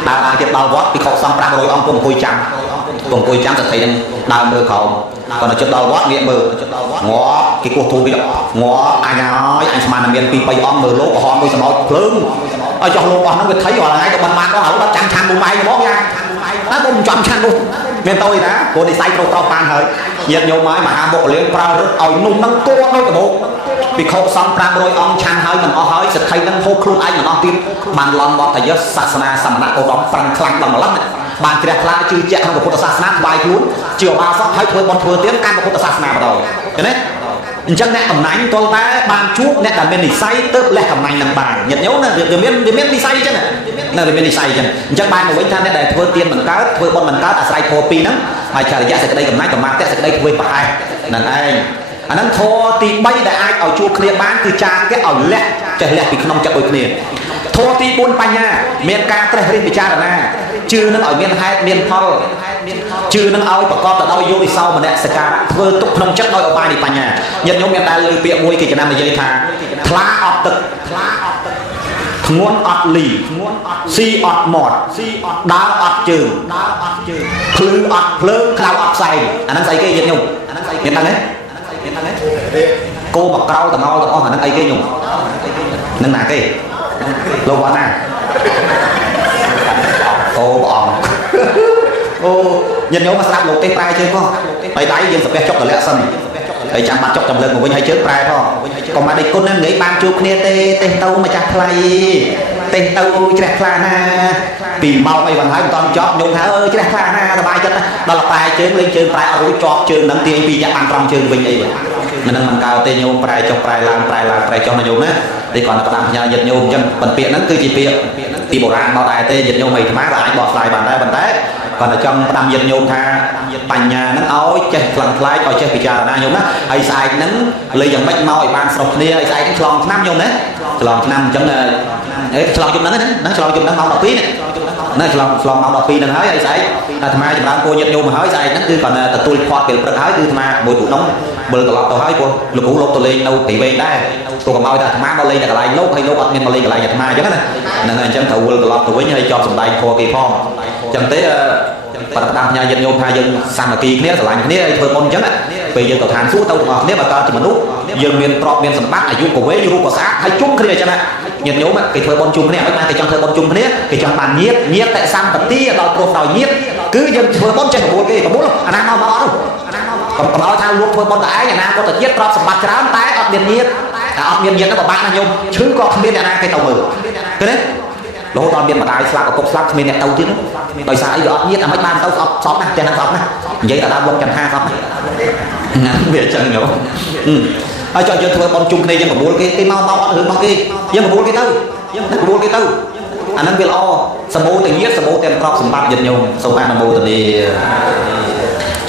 ដើរទៀតដល់វត្តពីខុសសំ500អង្គពុំអង្គុយចាំសទ្ធិនឹងដើរមើលក្រោមគាត់ទៅជិតដល់វត្តងាកមើលងាប់គេគោះធូបពីងាប់អញហើយអញស្មានតែមាន2 3អង្គមើលលោកក្រហមមួយសម្បោចភ្លើងឲ្យចុះលោកអស់ហ្នឹងវាថៃរាល់ថ្ងៃទៅបានមកដល់ហើយចាំឆានមុំឯងហ្មងយ៉ាងតែពុំចំឆាននោះមានទៅឯណាព្រោះនិស័យប្រុសបានហើយញាតិញោមហើយមហាបុគ្គលិកប្រើរឹតឲ្យនំហ្នឹងគួរដូចដំបូងពីខុសសំ500អង្គឆានហើយមិនអស់ហើយសទ្ធិហ្នឹងហូបខ្លួនឯងមិនអស់ទៀតបានឡំបតយសសាសនាសមណៈឧត្តមប្រឹងខ្លាំងដល់ម្លឹងបានជ្រះថ្លាជឿជាក់ក្នុងពុទ្ធសាសនាថ្វាយខ្លួនជាឧបាសកហើយធ្វើបុណ្យធ្វើទានកាន់ពុទ្ធសាសនាបណ្ដោយឃើញ ឃើញទេអញ្ចឹងអ្នកកំណាញ់ទាល់តែបានជួបអ្នកដែលមាននិស្ស័យទៅលះកំណាញ់នឹងបានញាតិញោមណាវាមាននិស្ស័យអញ្ចឹងណាវាមាននិស្ស័យអញ្ចឹងបានមកវិញថាអ្នកដែលធ្វើទានមិនកើតធ្វើបុណ្យមិនកើតអាស្រ័យធម៌ពីរហ្នឹងហើយចរិយាសេចក្តីកំណាញ់ប្រមាទសេចក្តីធ្វើប្រហែសហ្នឹងឯងអាហ្នឹងធម៌ទី3ដែលអាចឲ្យជួបគ្នាបានគឺចារគេឲ្យលះចេះលះពីក្នុងចិត្តដូចគ្នាធម៌ទី4បញ្ញាមានការត្រេះរិះពិចារណាជឿនឹងឲ្យមានហេតុមានផលជឿនឹងឲ្យប្រកបទៅដោយយោនិសោមនសិការធ្វើទុកក្នុងចិត្តដោយឧបាយនៃបញ្ញាញាតិញោមមានតែលើពាក្យមួយគេចំណាំនិយាយថាថ្លាអត់ទឹកធ្ងន់អត់លីស៊ីអត់មាត់ដើរអត់ជើងភ្លឺអត់ភ្លើងក្តៅអត់ផ្សែងអាហ្នឹងស្អីគេញាតិញោមមានដឹងទេគោមកក្រោលទាំងអស់អាហ្នឹងអីគេញោមនឹងណាគេលោកអត់ណាអូព្រះអង្គអូញាតិញោមមកស្ដាប់លោកទេប្រែជើងផងហើយដៃយើងស្ពះចុកតលាក់សិនហើយចាំបាត់ចុកចំលើកមកវិញហើយជើងប្រែផងកុំមកដេកគុណហ្នឹងនិយាយបានជួបគ្នាទេទៅម្ចាស់ថ្លៃទេទៅជ្រះថ្លាណាពីម៉ោងអីวันហើយមិនតន់ចប់ញោមថាអើជ្រះថ្លាណាសប្បាយចិត្តណាដល់ប្រែជើងលេងជើងប្រែអត់រួចជាប់ជើងហ្នឹងទាញពីអ្នកបានត្រង់ជើងវិញអីហ្នឹងមិនកើតទេញោមប្រែចុកប្រែឡើងប្រែចុះណាញោមណាទីគាត់ផ្ដាំផ្ញើញាតិញោមអញ្ចឹងបន្ទាកហ្នឹងគឺជាពាក្យពីបុរាណមកដែរទេញាតិញោមឲ្យអាត្មាក៏អាចបកស្រាយបានដែរប៉ុន្តែគាត់តែចង់ផ្ដាំញាតិញោមថាបញ្ញាហ្នឹងឲ្យចេះខ្លាំងខ្លាយឲ្យចេះពិចារណាញោមណាហើយស្អែកហ្នឹងលេយ៉ាងម៉េចមកឲ្យបានស្រុះគ្នាហើយស្អែកហ្នឹងឆ្លងឆ្នាំញោមណាឆ្លងឆ្នាំអញ្ចឹងឆ្លងជុំហ្នឹងណាឆ្លងជុំហ្នឹងម៉ោង12ណាឆ្លងម៉ោង12ហ្នឹងហើយស្អែកអាត្មាចម្រើនគោញាតិញោមមកហើយស្អែកហ្នឹងគឺគាត់ទទួលផាត់ពេលព្រឹកហើយគឺអាត្មាមួយទូដងវិលត្រឡប់ទៅហើយព្រោះលោកគ្រូលោកទៅលេងនៅទីវែងដែរព្រោះកុំឲ្យតែអាត្មាមកលេងតែកន្លែងលោកហើយលោកអត់មានមកលេងកន្លែងអាត្មាអញ្ចឹងណាហ្នឹងហើយអញ្ចឹងត្រូវវិលត្រឡប់ទៅវិញហើយជាប់សម្ដែងធម៌គេផងអញ្ចឹងទេបាត់ផ្ដាំផ្ញើញាតិញោមថាយើងសាមគ្គីគ្នាស្រឡាញ់គ្នាហើយធ្វើបុណ្យអញ្ចឹងពេលយើងទៅឋានសួគ៌ទៅទាំងអស់គ្នាបើកើតជាមនុស្សយើងមានទ្រព្យមានសម្បត្តិអាយុក៏វែងរូបក៏ស្អាតហើយជុំគ្នាអញ្ចឹងញាតិញោមគេធ្វើបុណ្យជុំគ្នាឲ្យបានគេចង់ធ្វើបុណ្យជុំគ្នាគេចង់បានញាតិតែសម្បត្តិដល់ព្រោះដោយញាតិគឺយើងធ្វើបុណ្យចេះប្រមូលគេប្រមូលអាណាមកអត់កុំឲ្យថាលោកធ្វើបុណ្យតែឯងអាណាគាត់ទៅទៀតទ្រព្យសម្បត្តិច្រើនតែអត់មានញាតិតែអត់មានញាតិទៅពិបាកណាញោមឈឺក៏គ្មានអ្នកណាគេទៅមើលឃើញទេរហូតដល់មានម្ដាយស្លាប់ឪពុកស្លាប់គ្មានអ្នកទៅទៀតដោយសារអីវាអត់ញាតិអាមិនបានទៅស្អប់សពណាចេះហ្នឹងស្អប់ណានិយាយតែដល់វងចន្ទថាស្អប់ណាវាអញ្ចឹងញោមហើយចុះយើងធ្វើបុណ្យជុំគ្នាយើងប្រមូលគេមកអត់រឿងរបស់គេយើងប្រមូលគេទៅអាហ្នឹងវាល្អសម្បូរទាំងញាតិសម្បូរទាំងទ្រព្យសម្បត្តិញាតិញោមសូមអនុមោទនា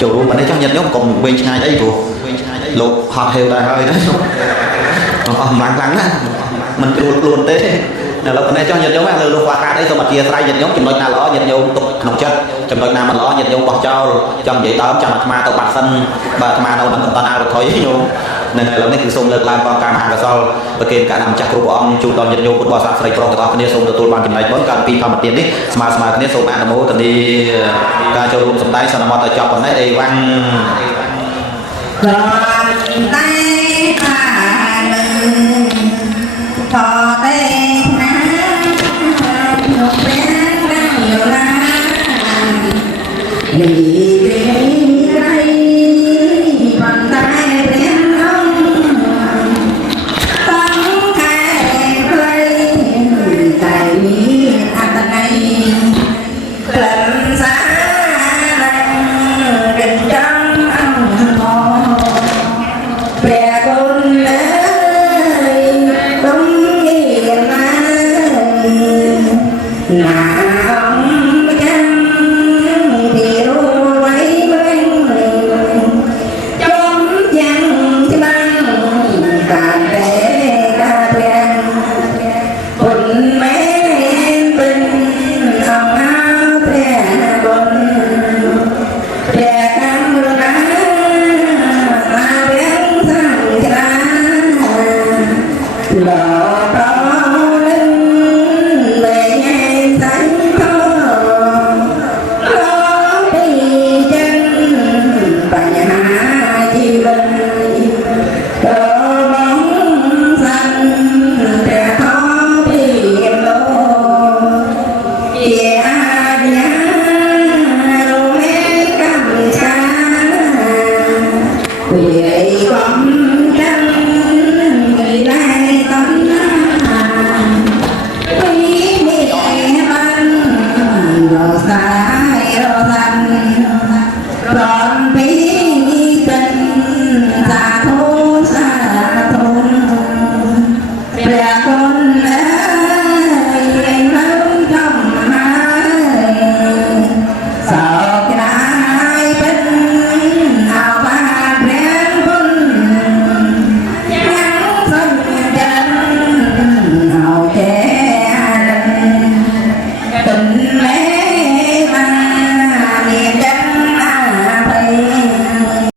ចូលរួមមកនេះចង់ញាតិញោមកុំវិញឆ្ងាយអីព្រោះលោកហត់ហេវដែរហើយណាអស់កម្លាំងខ្លាំងណាមិនគ្រួលខ្លួនទេដល់លោកនេះចង់ញាតិញោមលើលោកខ្វះខាតអីសូមអធិស្ឋានញាតិញោមចំណុចណាល្អញាតិញោមទុកក្នុងចិត្តចំណុចណាមិនល្អញាតិញោមបោះចោលចង់និយាយដើមចាំអាត្មាទៅបាត់សិនបើអាត្មានៅមិនតាន់អរថយញោមនឹងឥឡូវនេះគឺសូមលើកឡើងបងការមហាកុសលប្រគេនកាតម្ចាស់គ្រប់ព្រះអង្គជូនដល់ញាតិញោមពុទ្ធបរិស័ទស្រីប្រុសទាំងអស់គ្នាសូមទទួលបានចំណែកបុណ្យកាលពីធម្មទាននេះស្មើគ្នាសូមអនុមោទនាការចូលរួមសម្ដែងសន្មតទៅចប់ប៉ុណ្ណេះអេវ៉ាំង